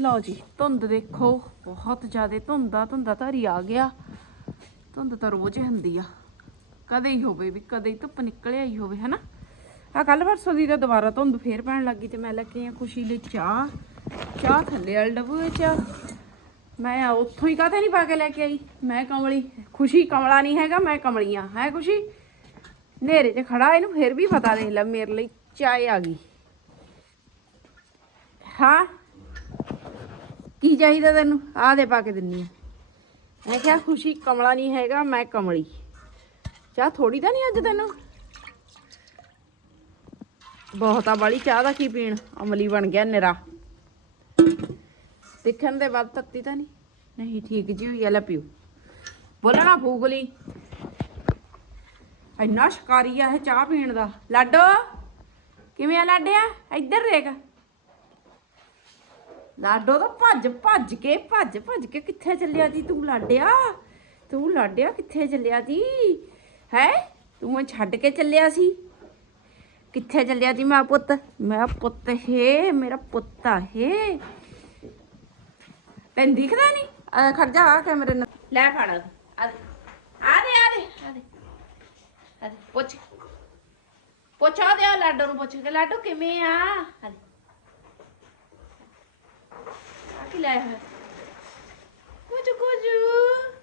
ਲਓ ਜੀ, ਧੁੰਦ ਦੇਖੋ, ਬਹੁਤ ਜ਼ਿਆਦਾ ਧੁੰਦਾ ਧੁੰਦਾ ਧਾਰੀ ਆ ਗਿਆ। ਧੁੰਦ ਤਾਂ ਰੋਜ਼ ਹੁੰਦੀ ਆ। ਕਦੇ ਹੀ ਹੋਵੇ ਵੀ, ਕਦੇ ਹੀ ਧੁੱਪ ਨਿਕਲਿਆ ਹੀ ਹੋਵੇ, ਹਨਾ? ਆ ਕੱਲ ਪਰਸੋਂ ਦੀ ਤਾਂ ਦੁਬਾਰਾ ਧੁੰਦ ਫੇਰ ਪੈਣ ਲੱਗੀ ਤੇ ਮੈਂ ਲੈ ਕੇ ਆ ਖੁਸ਼ੀ ਲਈ ਚਾਹ। ਚਾਹ ਥੱਲੇ ਵਾਲੇ ਡੱਬੇ ਵਿੱਚ ਮੈਂ ਉੱਥੋਂ ਹੀ ਕਾਹਤੇ ਨਹੀਂ ਪਾ ਕੇ ਲੈ ਕੇ ਆਈ? ਮੈਂ ਕਮਲੀ, ਖੁਸ਼ੀ ਕਮਲਾ ਨਹੀਂ ਹੈਗਾ, ਮੈਂ ਕਮਲੀ ਆ ਹੈ ਖੁਸ਼ੀ? ਨੇਰੇ 'ਚ ਖੜਾ ਇਹਨੂੰ ਫੇਰ ਵੀ ਪਤਾ ਦੇਖ ਲੈ ਮੇਰੇ ਲਈ ਚਾਹ ਆ ਗਈ। ਹਾਂ? ਕੀ ਚਾਹੀਦਾ ਤੈਨੂੰ? ਆਹ ਦੇ ਪਾ ਕੇ ਦਿੰਨੀ ਆ। ਮੈਂ ਕਿਹਾ ਖੁਸ਼ੀ ਕਮਲਾ ਨਹੀਂ ਹੈਗਾ, ਮੈਂ ਕਮਲੀ। ਚਾਹ ਥੋੜੀ ਤਾਂ ਨਹੀਂ ਅੱਜ ਤੈਨੂੰ? ਬਹੁਤ ਆ ਵਾਲੀ ਚਾਹ ਦਾ ਕੀ ਪੀਣ? ਅਮਲੀ ਬਣ ਗਿਆ ਨਿਰਾ। ਦੇਖਣ ਦੇ ਬਾਅਦ ਤੱਤੀ ਤਾਂ ਨਹੀਂ। ਨਹੀਂ, ਠੀਕ ਜੀ ਹੋਈ ਆ, ਲੈ ਪਿਓ। ਬੋਲਣਾ ਫੂਗਲੀ ਇੰਨਾ ਸ਼ਿਕਾਰੀ ਆ ਇਹ ਚਾਹ ਪੀਣ ਦਾ। ਲਾਡੋ, ਕਿਵੇਂ ਆ ਲਾਡਿਆ? ਇੱਧਰ ਦੇਖ। ਲਾਡੋ ਤਾਂ ਭੱਜ ਭੱਜ ਕੇ, ਭੱਜ ਭੱਜ ਕੇ ਕਿੱਥੇ ਚੱਲਿਆ ਜੀ? ਤੂੰ ਲਾਡਿਆ? ਤੂੰ ਲਾਡਿਆ? ਕਿੱਥੇ ਚੱਲਿਆ ਜੀ? ਹੈ? ਤੂੰ ਮੈਂ ਛੱਡ ਕੇ ਚੱਲਿਆ ਸੀ? ਕਿੱਥੇ ਚੱਲਿਆ ਜੀ ਮੈਂ ਪੁੱਤ? ਮੇਰਾ ਪੁੱਤ ਹੈ, ਮੇਰਾ ਪੁੱਤ ਹੈ। ਤੈਨੂੰ ਦਿਖਦਾ ਨਹੀਂ? ਖੜ ਜਾ, ਆ ਕੈਮਰੇ ਨਾਲ। ਲੈ ਫੜ। ਆ ਦੇ। ਆ ਦੇ ਆ ਦੇ ਆ ਦੇ। ਪੁੱਛ। ਪੁੱਛ ਦੇ ਲਾਡੋ ਨੂੰ ਪੁੱਛ। ਕੇ ਲਾਡੋ ਕਿਵੇਂ ਆ? ਆ ਦੇ। ਆ ਕੀ ਕੁਝ ਕੁਝ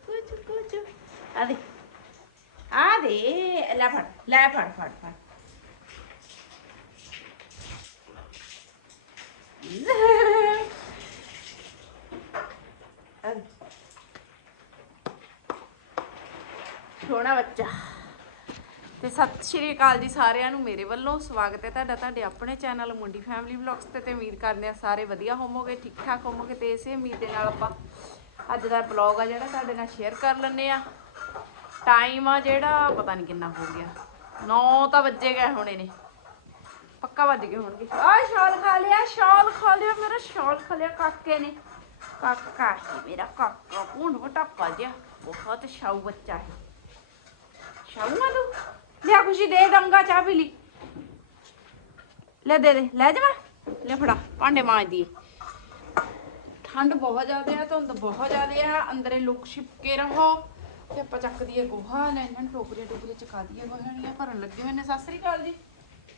ਕੁਝ ਕੁਝ। ਆ ਦੇ। ਆ ਦੇ। ਲੈ ਫੜ ਲੈ ਫੜ ਫੜ ਫੜ। ਸੋਹਣਾ ਬੱਚਾ। ਤੇ ਸਤਿ ਸ਼੍ਰੀ ਅਕਾਲ ਜੀ ਸਾਰਿਆਂ ਨੂੰ ਮੇਰੇ ਵੱਲੋਂ। ਸਵਾਗਤ ਹੈ ਤੁਹਾਡਾ ਤੁਹਾਡੇ ਆਪਣੇ ਚੈਨਲ ਮੁੰਡੀ ਫੈਮਿਲੀ ਵਲੌਗਸ ਤੇ ਤੇ ਉਮੀਦ ਕਰਦੇ ਆ ਸਾਰੇ ਵਧੀਆ ਹੋਵੋਗੇ ਠੀਕ ਠਾਕ ਹੋਵੋਗੇ ਤੇ ਇਸੇ ਉਮੀਦ ਦੇ ਨਾਲ ਆਪਾਂ ਅੱਜ ਦਾ ਬਲੌਗ ਆ ਜਿਹੜਾ ਤੁਹਾਡੇ ਨਾਲ ਸ਼ੇਅਰ ਕਰ ਲੈਂਦੇ ਆ ਟਾਈਮ ਆ ਜਿਹੜਾ ਪਤਾ ਨਹੀਂ ਕਿੰਨਾ ਹੋ ਗਿਆ। 9 ਤਾਂ ਵੱਜੇ ਗਏ ਹੋਣੇ ਨੇ। ਪੱਕਾ ਵੱਜ ਗਏ ਹੋਣਗੇ। ਆ ਸ਼ਾਲ ਖਾ ਲਿਆ, ਸ਼ਾਲ ਖਾ ਲਿਆ, ਮੇਰਾ ਸ਼ਾਲ ਖਾ ਲਿਆ ਕਾਕੇ ਨੇ। ਕਾਕਾ ਸੀ ਮੇਰਾ, ਕਾਕਾ ਹੁਣ ਵਟਾਪਾ ਜਿਹਾ। ਬਹੁਤ ਸ਼ਾਊ ਬੱਚਾ ਹੈ। ਸ਼ਾਊ ਆ ਤੂੰ? ਲਿਆ ਖੁਸ਼ੀ ਦੇ ਦੰਗਾ ਚਾਹ ਪੀ ਲਈ। ਲੈ ਦੇ ਦੇ ਲੈ ਜਾਵਾ ਲੈ ਫੜਾ ਭਾਂਡੇ ਮਾਂਜਦੀ ਠੰਡ ਬਹੁਤ ਜ਼ਿਆਦਾ ਆ ਧੁੰਦ ਬਹੁਤ ਜ਼ਿਆਦਾ ਆ ਅੰਦਰੇ ਲੁਕ ਛਿਪਕੇ ਰਹੋ। ਤੇ ਆਪਾਂ ਚੱਕ ਦਈਏ ਗੋਹਾ ਲੈ ਇਹਨਾਂ ਟੋਕਰੀਆਂ ਟੋਕਰੀਆਂ ਚਕਾ ਦਈਏ ਗੋਹਣੀਆਂ ਭਰਨ ਲੱਗੇ ਹੋਏ ਨੇ। ਸਤਿ ਸ੍ਰੀ ਅਕਾਲ ਜੀ।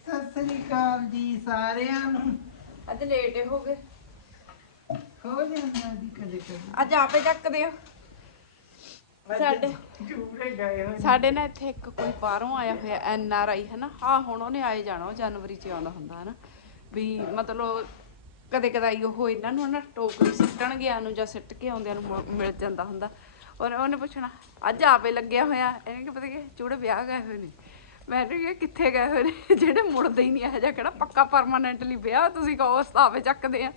ਸਤਿ ਸ੍ਰੀ ਅਕਾਲ ਜੀ ਸਾਰਿਆਂ ਨੂੰ। ਅੱਜ ਲੇਟ ਹੋ ਗਏ। ਹੋ ਜਾਂਦਾ ਜੀ ਕਦੇ ਕਦੇ। ਅੱਜ ਆਪੇ ਚੱਕਦੇ ਹੋ। ਸਾਡੇ ਚੂਹੇ ਗਏ ਹੋਏ ਸਾਡੇ ਨਾ ਇੱਥੇ ਇੱਕ ਕੋਈ ਬਾਹਰੋਂ ਆਇਆ ਹੋਇਆ ਐਨ ਆਰ ਆਈ ਹੈ ਨਾ ਹਾਂ ਹੁਣ ਉਹਨੇ ਆਏ ਜਾਣਾ ਉਹ ਜਨਵਰੀ ਚ ਆਉਂਦਾ ਹੁੰਦਾ ਹੈ ਨਾ ਵੀ ਮਤਲਬ ਕਦੇ ਕਦਾਈ ਉਹ ਇਹਨਾਂ ਨੂੰ ਨਾ ਟੋਕਰੀ ਸਿੱਟਣ ਗਿਆ ਨੂੰ ਜਾਂ ਸਿੱਟ ਕੇ ਆਉਂਦਿਆਂ ਨੂੰ ਮਿਲ ਜਾਂਦਾ ਹੁੰਦਾ। ਔਰ ਉਹਨੇ ਪੁੱਛਣਾ ਅੱਜ ਆਪੇ ਲੱਗਿਆ ਹੋਇਆ? ਇਹਨੇ ਕਿ ਪਤਾ ਕਿ ਚੂੜੇ ਵਿਆਹ ਗਏ ਹੋਏ ਨੇ। ਮੈਂ ਕਿਹਾ ਕਿੱਥੇ ਗਏ ਹੋਏ ਨੇ? ਜਿਹੜੇ ਮੁੜਦੇ ਹੀ ਨਹੀਂ ਇਹ ਜਿਹਾ ਕਿਹੜਾ ਪੱਕਾ ਪਰਮਾਨੈਂਟਲੀ ਵਿਆਹ ਤੁਸੀਂ ਕਹੋ ਉਸ ਆਪੇ ਚੱਕਦੇ ਆ।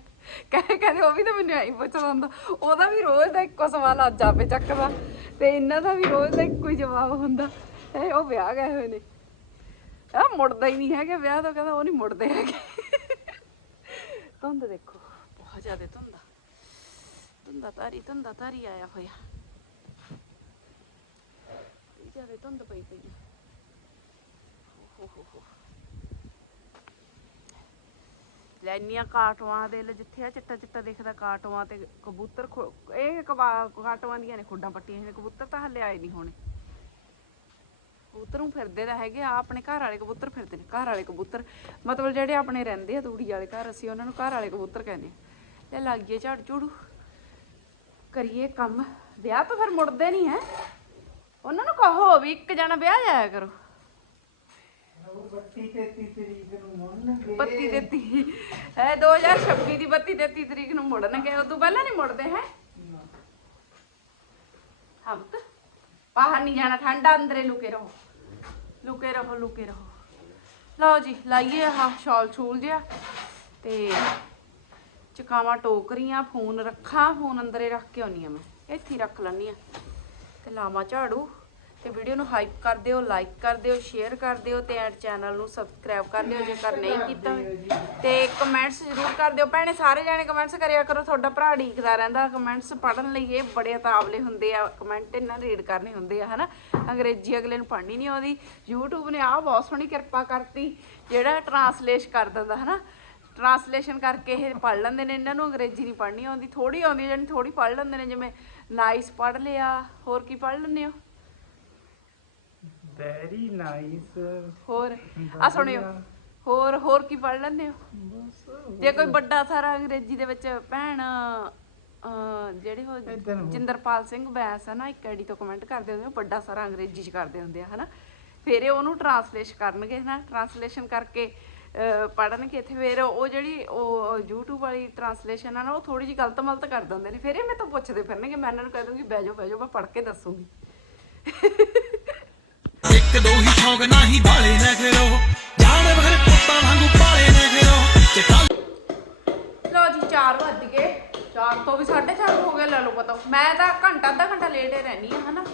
ਕਹੇ ਕਹਿੰਦੇ ਉਹ ਵੀ ਤਾਂ ਮੈਨੂੰ ਐਂ ਪੁੱਛਦਾ ਹੁੰਦਾ। ਉਹਦਾ ਵੀ ਰੋਜ਼ ਦਾ ਇੱਕੋ ਸਵਾਲ ਅੱਜ ਆਪੇ ਚੱਕਦਾ ਤੇ ਇਹਨਾਂ ਦਾ ਵੀ ਰੋਜ਼ ਦਾ ਇੱਕੋ ਹੀ ਜਵਾਬ ਹੁੰਦਾ। ਇਹ ਉਹ ਵਿਆਹ ਗਏ ਹੋਏ ਨੇ। ਆ ਮੁੜਦਾ ਹੀ ਨਹੀਂ ਹੈਗਾ ਵਿਆਹ ਤੋਂ, ਕਹਿੰਦਾ ਉਹ ਨਹੀਂ ਮੁੜਦੇ ਹੈਗੇ। ਧੁੰਦ ਦੇਖੋ। ਬਹੁਤ ਜ਼ਿਆਦਾ ਧੁੰਦਾ ਧੁੰਦਾ ਤਾਰੀ ਧੁੰਦਾ ਤਾਰੀ ਆਇਆ ਹੋਇਆ। ਤੇ ਜ਼ਿਆਦਾ ਧੁੰਦ ਪਈ ਪਈ ਹੈ, ਹੋ ਹੋ ਹੋ ਲੈ, ਇੰਨੀਆਂ ਕਾਟਵਾਂ ਦੇ ਲੈ, ਜਿੱਥੇ ਆ ਚਿੱਟਾ ਚਿੱਟਾ ਦਿਖਦਾ ਕਾਟਵਾਂ ਤੇ ਕਬੂਤਰ ਖੁ- ਇਹ ਕਬਾ- ਕਾਟਵਾਂ ਦੀਆਂ ਨੇ, ਖੁੱਡਾਂ ਪੱਟੀਆਂ ਹੋਈਆਂ ਨੇ, ਕਬੂਤਰ ਤਾਂ ਹਲੇ ਆਏ ਨਹੀਂ ਹੋਣੇ। ਕਬੂਤਰ ਨੂੰ ਫਿਰਦੇ ਤਾਂ ਹੈਗੇ ਆ ਆਪਣੇ ਘਰ ਵਾਲੇ ਕਬੂਤਰ ਫਿਰਦੇ ਨੇ, ਘਰ ਵਾਲੇ ਕਬੂਤਰ। ਮਤਲਬ ਜਿਹੜੇ ਆਪਣੇ ਰਹਿੰਦੇ ਆ ਤੂੜੀ ਵਾਲੇ ਘਰ, ਅਸੀਂ ਉਹਨਾਂ ਨੂੰ ਘਰ ਵਾਲੇ ਕਬੂਤਰ ਕਹਿੰਦੇ ਆ। ਲੈ ਲਾਗੀਏ ਝਾੜ ਝੂੜੂ। ਕਰੀਏ ਕੰਮ। ਵਿਆਹ ਤਾਂ ਫਿਰ ਮੁੜਦੇ ਨਹੀਂ ਹੈ। ਉਹਨਾਂ ਨੂੰ ਕਹੋ ਵੀ ਇੱਕ ਜਣਾ ਵਿਆਹ ਜਾਇਆ ਕਰੋ। 32 33 ਤਰੀਕ ਨੂੰ ਮੁੜਨਗੇ। 32 33 ਇਹ 2026 ਦੀ 32 33 ਤਰੀਕ ਨੂੰ ਮੁੜਨਗੇ ਉਦੋਂ ਪਹਿਲਾਂ ਨਹੀਂ ਮੁੜਦੇ ਹੈ? ਹਾਂ ਪੁੱਤ। ਬਾਹਰ ਨਹੀਂ ਜਾਣਾ ਠੰਡਾ ਅੰਦਰੇ ਲੁਕੇ ਰਹੋ। ਲੁਕੇ ਰਹੋ ਲੁਕੇ ਰਹੋ। ਲਓ ਜੀ ਲਾਈਏ ਆਹ ਸ਼ਾਲ ਛੂਲ ਜਿਆ ਤੇ ਚਕਾਵਾਂ ਟੋਕਰੀਆਂ ਫੋਨ ਰੱਖਾਂ ਫੋਨ ਅੰਦਰੇ ਰੱਖ ਕੇ ਆਉਣੀ ਆ ਮੈਂ। ਇੱਥੇ ਹੀ ਰੱਖ ਲੈਣੀ ਆ ਤੇ ਲਾਵਾਂ ਝਾੜੂ। ਤੇ ਵੀਡੀਓ ਨੂੰ ਹਾਈਪ ਕਰ ਦਿਓ ਲਾਈਕ ਕਰ ਦਿਓ ਸ਼ੇਅਰ ਕਰ ਦਿਓ ਤੇ ਐਡ ਚੈਨਲ ਨੂੰ ਸਬਸਕ੍ਰਾਈਬ ਕਰ ਲਿਓ ਜੇਕਰ ਨਹੀਂ ਕੀਤਾ। ਤੇ ਕਮੈਂਟਸ ਜ਼ਰੂਰ ਕਰ ਦਿਓ। ਭੈਣੇ ਸਾਰੇ ਜਾਣੇ ਕਮੈਂਟਸ ਕਰਿਆ ਕਰੋ ਤੁਹਾਡਾ ਭਰਾ ਢੀਕਦਾ ਰਹਿੰਦਾ। ਕਮੈਂਟਸ ਪੜ੍ਹਨ ਲਈ ਇਹ ਬੜੇ ਤਾਵਲੇ ਹੁੰਦੇ ਆ। ਕਮੈਂਟ ਇਹਨਾਂ ਰੀਡ ਕਰਨੇ ਹੁੰਦੇ ਆ ਹਨਾ? ਅੰਗਰੇਜ਼ੀ ਅਗਲੇ ਨੂੰ ਪੜ੍ਹਨੀ ਨਹੀਂ ਆਉਂਦੀ। YouTube ਨੇ ਆਹ ਬਹੁਤ ਸੋਹਣੀ ਕਿਰਪਾ ਕਰਤੀ ਜਿਹੜਾ ਟਰਾਂਸਲੇਟ ਕਰ ਦਿੰਦਾ ਹਨਾ? ਟਰਾਂਸਲੇਸ਼ਨ ਕਰਕੇ ਇਹ ਪੜ ਲੈਂਦੇ ਨੇ। ਇਹਨਾਂ ਨੂੰ ਅੰਗਰੇਜ਼ੀ ਨਹੀਂ ਪੜ੍ਹਨੀ ਆਉਂਦੀ। ਥੋੜੀ ਆਉਂਦੀ ਜਾਨੀ ਥੋੜੀ ਪੜ ਲੈਂਦੇ ਨੇ। ਜਿਵੇਂ ਨਾਈਸ ਪੜ ਲਿਆ ਹੋਰ ਕੀ ਪੜ ਲੈਂਦੇ ਹੋ? ਵੈਰੀ ਨਾਈਸ ਹੋਰ? ਆ ਸੁਣਿਓ। ਹੋਰ ਹੋਰ ਕੀ ਪੜ ਲੈਂਦੇ ਹੋ? ਬਸ ਜੇ ਕੋਈ ਵੱਡਾ ਸਾਰਾ ਅੰਗਰੇਜ਼ੀ ਦੇ ਵਿੱਚ ਭੈਣ ਅਹ, ਜਿਹੜੇ ਏਦਾਂ ਨੂੰ। ਜਿੰਦਰਪਾਲ ਸਿੰਘ ਬੈਂਸ ਆ ਨਾ ਇੱਕ ਆਈਡੀ ਤੋਂ ਕਮੈਂਟ ਕਰਦੇ ਹੁੰਦੇ ਆ, ਵੱਡਾ ਸਾਰਾ ਅੰਗਰੇਜ਼ੀ ਚ ਕਰਦੇ ਹੁੰਦੇ ਆ ਹਨਾ? ਫਿਰ ਇਹ ਉਹਨੂੰ ਟਰਾਂਸਲੇਸ਼ਨ ਕਰਨਗੇ ਨਾ ਟਰਾਂਸਲੇਸ਼ਨ ਕਰਕੇ ਪੜਨਗੇ ਤੇ ਫਿਰ ਉਹ ਜਿਹੜੀ ਉਹ YouTube ਵਾਲੀ ਟਰਾਂਸਲੇਸ਼ਨ ਆ ਨਾ ਉਹ ਥੋੜੀ ਜਿਹੀ ਗਲਤ ਮਲਤ ਕਰ ਦਿੰਦੇ ਨੇ। ਫਿਰ ਇਹ ਤੋਂ ਪੁੱਛਦੇ ਫਿਰਨਗੇ ਮੈਂ ਇਹਨਾਂ ਨੂੰ ਕਹਿ ਦੂੰਗੀ ਬਹਿ ਜਾਓ ਬਹਿ ਜਾਓ ਮੈਂ ਪੜ ਕੇ ਦੱਸੂਗੀ। ਇੱਕ ਦੋ ਹੀ ਸ਼ੌਂਕ ਨਹੀਂ ਬਾਲੇ ਨਾ ਕਰੋ। ਜਾਨਵਰ ਪੁੱਤਾਂ ਵਾਂਗੂ ਪਾਲੇ ਨਾ ਕਰੋ। ਚਿੱਟਾ ਲੋ ਜੀ 4 ਵੱਜ ਗਏ। 4 ਤੋਂ ਵੀ 4:30 ਹੋ ਗਏ ਲੈ ਲਓ ਪਤਾ। ਮੈਂ ਤਾਂ ਘੰਟਾ ਅੱਧਾ ਘੰਟਾ ਲੇਟ ਹੀ ਰਹਿਣੀ ਆ ਹਨਾ?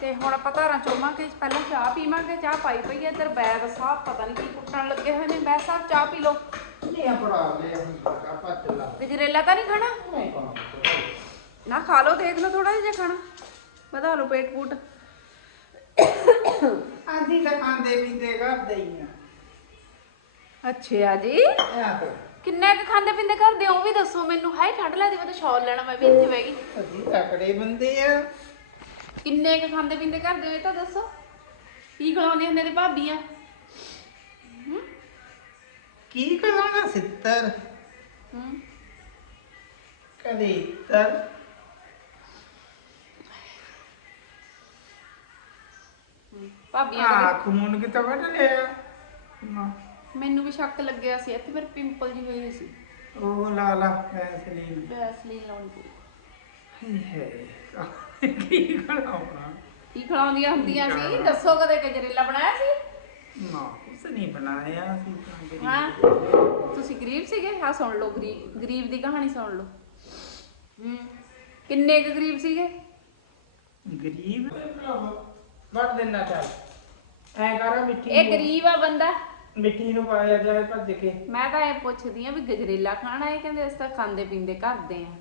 ਤੇ ਹੁਣ ਆਪਾਂ ਧਾਰਾਂ ਚੋਵਾਂਗੇ ਪਹਿਲਾਂ ਚਾਹ ਪੀਵਾਂਗੇ ਚਾਹ ਪਾਈ ਪਈ ਹੈ ਇੱਧਰ ਬੈਗ ਸਾਹਿਬ ਪਤਾ ਨਹੀਂ ਕੀ ਕੁੱਟਣ ਲੱਗੇ ਹੋਏ ਨੇ। ਬੈਗ ਸਾਹਿਬ ਚਾਹ ਪੀ ਲਓ। ਲੈ ਪੜਾ ਲੈ ਆਪਾਂ ਚੱਲਾ ਗਜਰੇਲਾ ਤਾਂ ਨਹੀਂ ਖਾਣਾ? ਨਹੀਂ ਨਾ ਖਾ ਲਓ ਦੇਖ ਲਓ ਥੋੜਾ ਜਿਹਾ ਖਾਣਾ। ਵਧਾ ਲਓ ਪੇਟ ਪੂਟ ਆਂਦੀ ਤਾਂ ਖਾਂਦੇ ਪੀਂਦੇ ਕਰਦੇ ਹੀ ਆ। ਅੱਛਾ ਜੀ। ਤਾਂ ਕਿੰਨੇ ਕੁ ਖਾਂਦੇ ਪੀਂਦੇ ਕਰਦੇ ਹੋ ਉਹ ਵੀ ਦੱਸੋ ਮੈਨੂੰ। ਹਾਏ ਠੰਡ ਲੱਗਦੀ ਮੈਂ ਤਾਂ ਸ਼ਾਲ ਲੈਣਾ ਮੈਂ ਵੀ ਇੱਥੇ ਬਹਿ ਗਈ। ਅਸੀਂ ਤਕੜੇ ਬੰਦੇ ਆ। ਕਿੰਨੇ ਕੁ ਖਾਂਦੇ ਪੀਂਦੇ ਕਰਦੇ ਹੋ ਇਹ ਤਾਂ ਦੱਸੋ। ਕੀ ਖਵਾਉਂਦੇ ਹੁੰਦੇ ਤੇ ਭਾਬੀਆਂ ਕੀ ਕਰਾਉਣਾ ਸਿੱਤਰ? ਹੂੰ। ਕਦੇ ਤਰ ਭਾਬੀਆਂ ਆ ਖੂਨ ਕਿ ਤਾਂ ਵੱਢ ਲਿਆ? ਨਾ। ਮੈਨੂੰ ਵੀ ਸ਼ੱਕ ਲੱਗਿਆ ਸੀ ਇੱਥੇ ਮੇਰੇ ਪਿੰਪਲ ਜੀ ਹੋਏ ਸੀ। ਉਹ ਲਾ ਲਾ ਵੈਸਲੀਨ। ਵੈਸਲੀਨ ਲਾਉਣੀ ਪਈ ਹੈ ਕੀ ਕਰਾਉਣਾ ਕੀ ਖਿਲਾਉਂਦੀਆਂ ਹੁੰਦੀਆਂ ਸੀ? ਦੱਸੋ ਕਦੇ ਗਜਰੇਲਾ ਬਣਾਇਆ ਸੀ? ਨਾ ਉਸ ਨਹੀਂ ਬਣਾਇਆ ਸੀ ਤਾਂ ਗਰੀਬ। ਹਾਂ। ਤੁਸੀਂ ਗਰੀਬ ਸੀਗੇ? ਹਾਂ ਸੁਣ ਲਓ ਗਰੀਬ ਗਰੀਬ ਦੀ ਕਹਾਣੀ ਸੁਣ ਲਓ। ਹੂੰ। ਕਿੰਨੇ ਕੁ ਗਰੀਬ ਸੀਗੇ? ਗਰੀਬ? ਵੱਢ ਦੇਣਾ ਚੱਲ। ਐ ਕਰ ਮਿੱਠੀ ਇਹ ਨੂੰ- ਗਰੀਬ ਆ ਬੰਦਾ। ਮਿੱਠੀ ਨੂੰ ਪਾਇਆ ਜਾਏ ਭੱਜ ਕੇ। ਮੈਂ ਤਾਂ ਇਹ ਪੁੱਛਦੀ ਆ ਵੀ ਗਜਰੇਲਾ ਖਾਣਾ ਹੈ ਕਹਿੰਦੇ ਅਸੀਂ ਤਾਂ ਖਾਂਦੇ ਪੀਂਦੇ ਕਰਦੇ ਆ।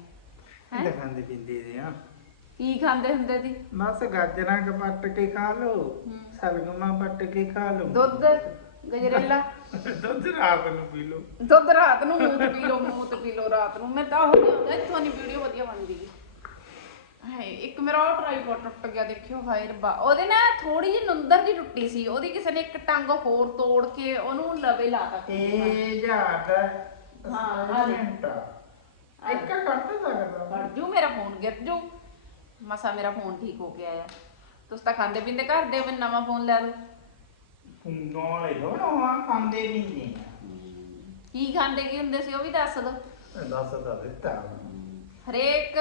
ਹੈਂ? ਦਿਖਾਉਂਦੇ ਪਿੰਦੇ ਦੇ ਆ। ਕੀ ਖਾਂਦੇ ਹੁੰਦੇ ਸੀ? ਬਸ ਗਾਜਰਾਂ ਕ ਪੱਟ ਕੇ ਖਾ ਲੋ ਹੂੰ। ਸਲਗਮਾਂ ਪੱਟ ਕੇ ਖਾ ਲੋ ਦੁੱਧ ਗਜਰੇਲਾ। ਦੁੱਧ ਰਾਤ ਨੂੰ ਪੀ ਲੋ ਦੁੱਧ ਰਾਤ ਨੂੰ ਮੂਤ ਪੀ ਲਓ ਮੂਤ ਪੀ ਲਓ ਰਾਤ ਨੂੰ। ਮੈਂ ਤਾਂ ਉਹ ਨਹੀਂ ਹੁੰਦਾ ਇੱਥੋਂ ਨਹੀਂ ਵੀਡੀਓ ਵਧੀਆ ਬਣਦੀ ਹਾਏ ਇੱਕ ਮੇਰਾ ਉਹ ਟਰਾਈਪੋਡ ਟੁੱਟ ਗਿਆ ਦੇਖਿਓ ਹਾਏ ਰੱਬਾ। ਉਹਦੇ ਨਾਲ ਥੋੜੀ ਜਿਹੀ ਨੁੰਦਰ ਜੀ ਟੁੱਟੀ ਸੀ ਉਹਦੀ ਕਿਸੇ ਨੇ ਇੱਕ ਟੰਗ ਹੋਰ ਤੋੜ ਕੇ ਉਹਨੂੰ ਲਵੇ ਲਾਤਾ ਇਹ ਜਾਦਾ ਹਾਂ, ਹਾਂ ਆ ਲੈ। ਆ ਇੱਕ ਕੱਟ ਸਕਦਾ। ਫੜ ਜੂ ਮੇਰਾ ਫੋਨ ਗਿਰ ਜੂ। ਮਸਾ ਮੇਰਾ ਫੋਨ ਠੀਕ ਹੋ ਕੇ ਆਇਆ ਤੁਸੀਂ ਤਾਂ ਖਾਂਦੇ ਪੀਂਦੇ ਘਰ ਦੇ ਮੈਂ ਨਵਾਂ ਫੋਨ ਲੈ ਦੋ ਨਾਲੇ ਲੋਣਾ ਖਾਂਦੇ ਨਹੀਂ ਨੇ ਕੀ ਖਾਂਦੇ ਕੀ ਹੁੰਦੇ ਸੀ ਉਹ ਵੀ ਦੱਸ ਦੋ। ਦੱਸ ਦਾ ਦਿੱਤਾ। ਹਰੇਕ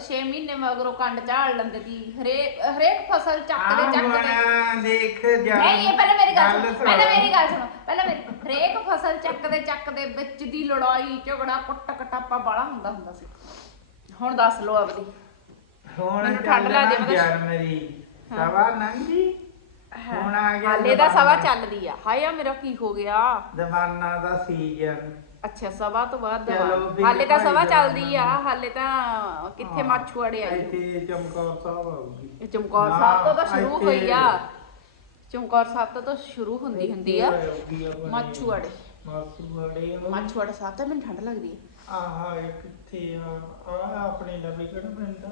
6 ਮਹੀਨੇ ਮਗਰੋਂ ਕੰਡ ਝਾੜ ਲੈਂਦੇ ਸੀ। ਹਰੇਕ ਹਰੇਕ ਫਸਲ ਚੱਕਦੇ ਚੱਕਦੇ ਬਣਾ ਦੇਖ ਜਾ ਨਹੀਂ ਇਹ ਪਹਿਲਾਂ ਮੇਰੀ ਗੱਲ ਸੁਣੋ ਸੁਣ। ਪਹਿਲਾਂ ਮੇਰੀ ਗੱਲ ਸੁਣੋ ਪਹਿਲਾਂ ਮੇਰੀ ਹਰੇਕ ਫਸਲ ਚੱਕਦੇ ਚੱਕਦੇ ਵਿੱਚ ਦੀ ਲੜਾਈ ਝਗੜਾ ਕੁੱਟ ਕਟਾਪਾ ਬਾਲਾ ਹੁੰਦਾ ਹੁੰਦਾ ਸੀ। ਹੁਣ ਦੱਸ ਲਓ ਆਪਦੀ। ਹੁਣ ਮੈਨੂੰ ਠੰਡ ਚੱਲਣਾ ਪਤਾ- ਜਨਵਰੀ ਸਵਾ ਨੰਗੀ। ਹੁਣ ਆ ਗਿਆ ਹਾਲੇ ਦਾ ਸਵਾ। ਚੱਲਦੀ ਆ। ਹਾਏ ਆ ਮੇਰਾ ਕੀ ਹੋ ਗਿਆ। ਦਵਾਨਾ ਦਾ ਸੀਜ਼ਨ। ਅੱਛਾ ਸਵਾ ਤੋਂ ਬਾਅਦ ਚਲੋ ਦਵਾ ਵੀ ਹਾਲੇ ਤਾਂ ਭਾਈ ਸਵਾ ਚੱਲਦੀ ਆ ਹਾਲੇ ਤਾਂ ਕਿੱਥੇ ਮਾਛੂਆੜੇ ਆਈ। ਇੱਥੇ ਚਮਕੌਰ ਸਾਹਿਬ ਇਹ ਚਮਕੌਰ ਨਾ, ਸਾਹਿਬ ਤੋਂ ਤਾਂ ਸ਼ੁਰੂ ਇੱਥੇ- ਹੋਈ ਆ। ਚਮਕੌਰ ਸਾਹਿਬ ਤੋਂ ਤਾਂ ਸ਼ੁਰੂ ਹੁੰਦੀ ਹੁੰਦੀ ਆ। ਆਊਗੀ ਆਪਣੀ। ਮਾਛੂਆੜੇ ਮਾਛੂਆੜੇ ਮਾਛੂਆੜਾ ਸਾਹਿਬ ਤਾਂ ਮੈਨੂੰ ਠੰਡ ਲੱਗਦੀ ਆ। ਆਹ ਇਹ ਕਿੱਥੇ ਆ ਆ ਆਪਣੇ ਲਵੇ ਕਿਹੜਾ ਪੈਂਦਾ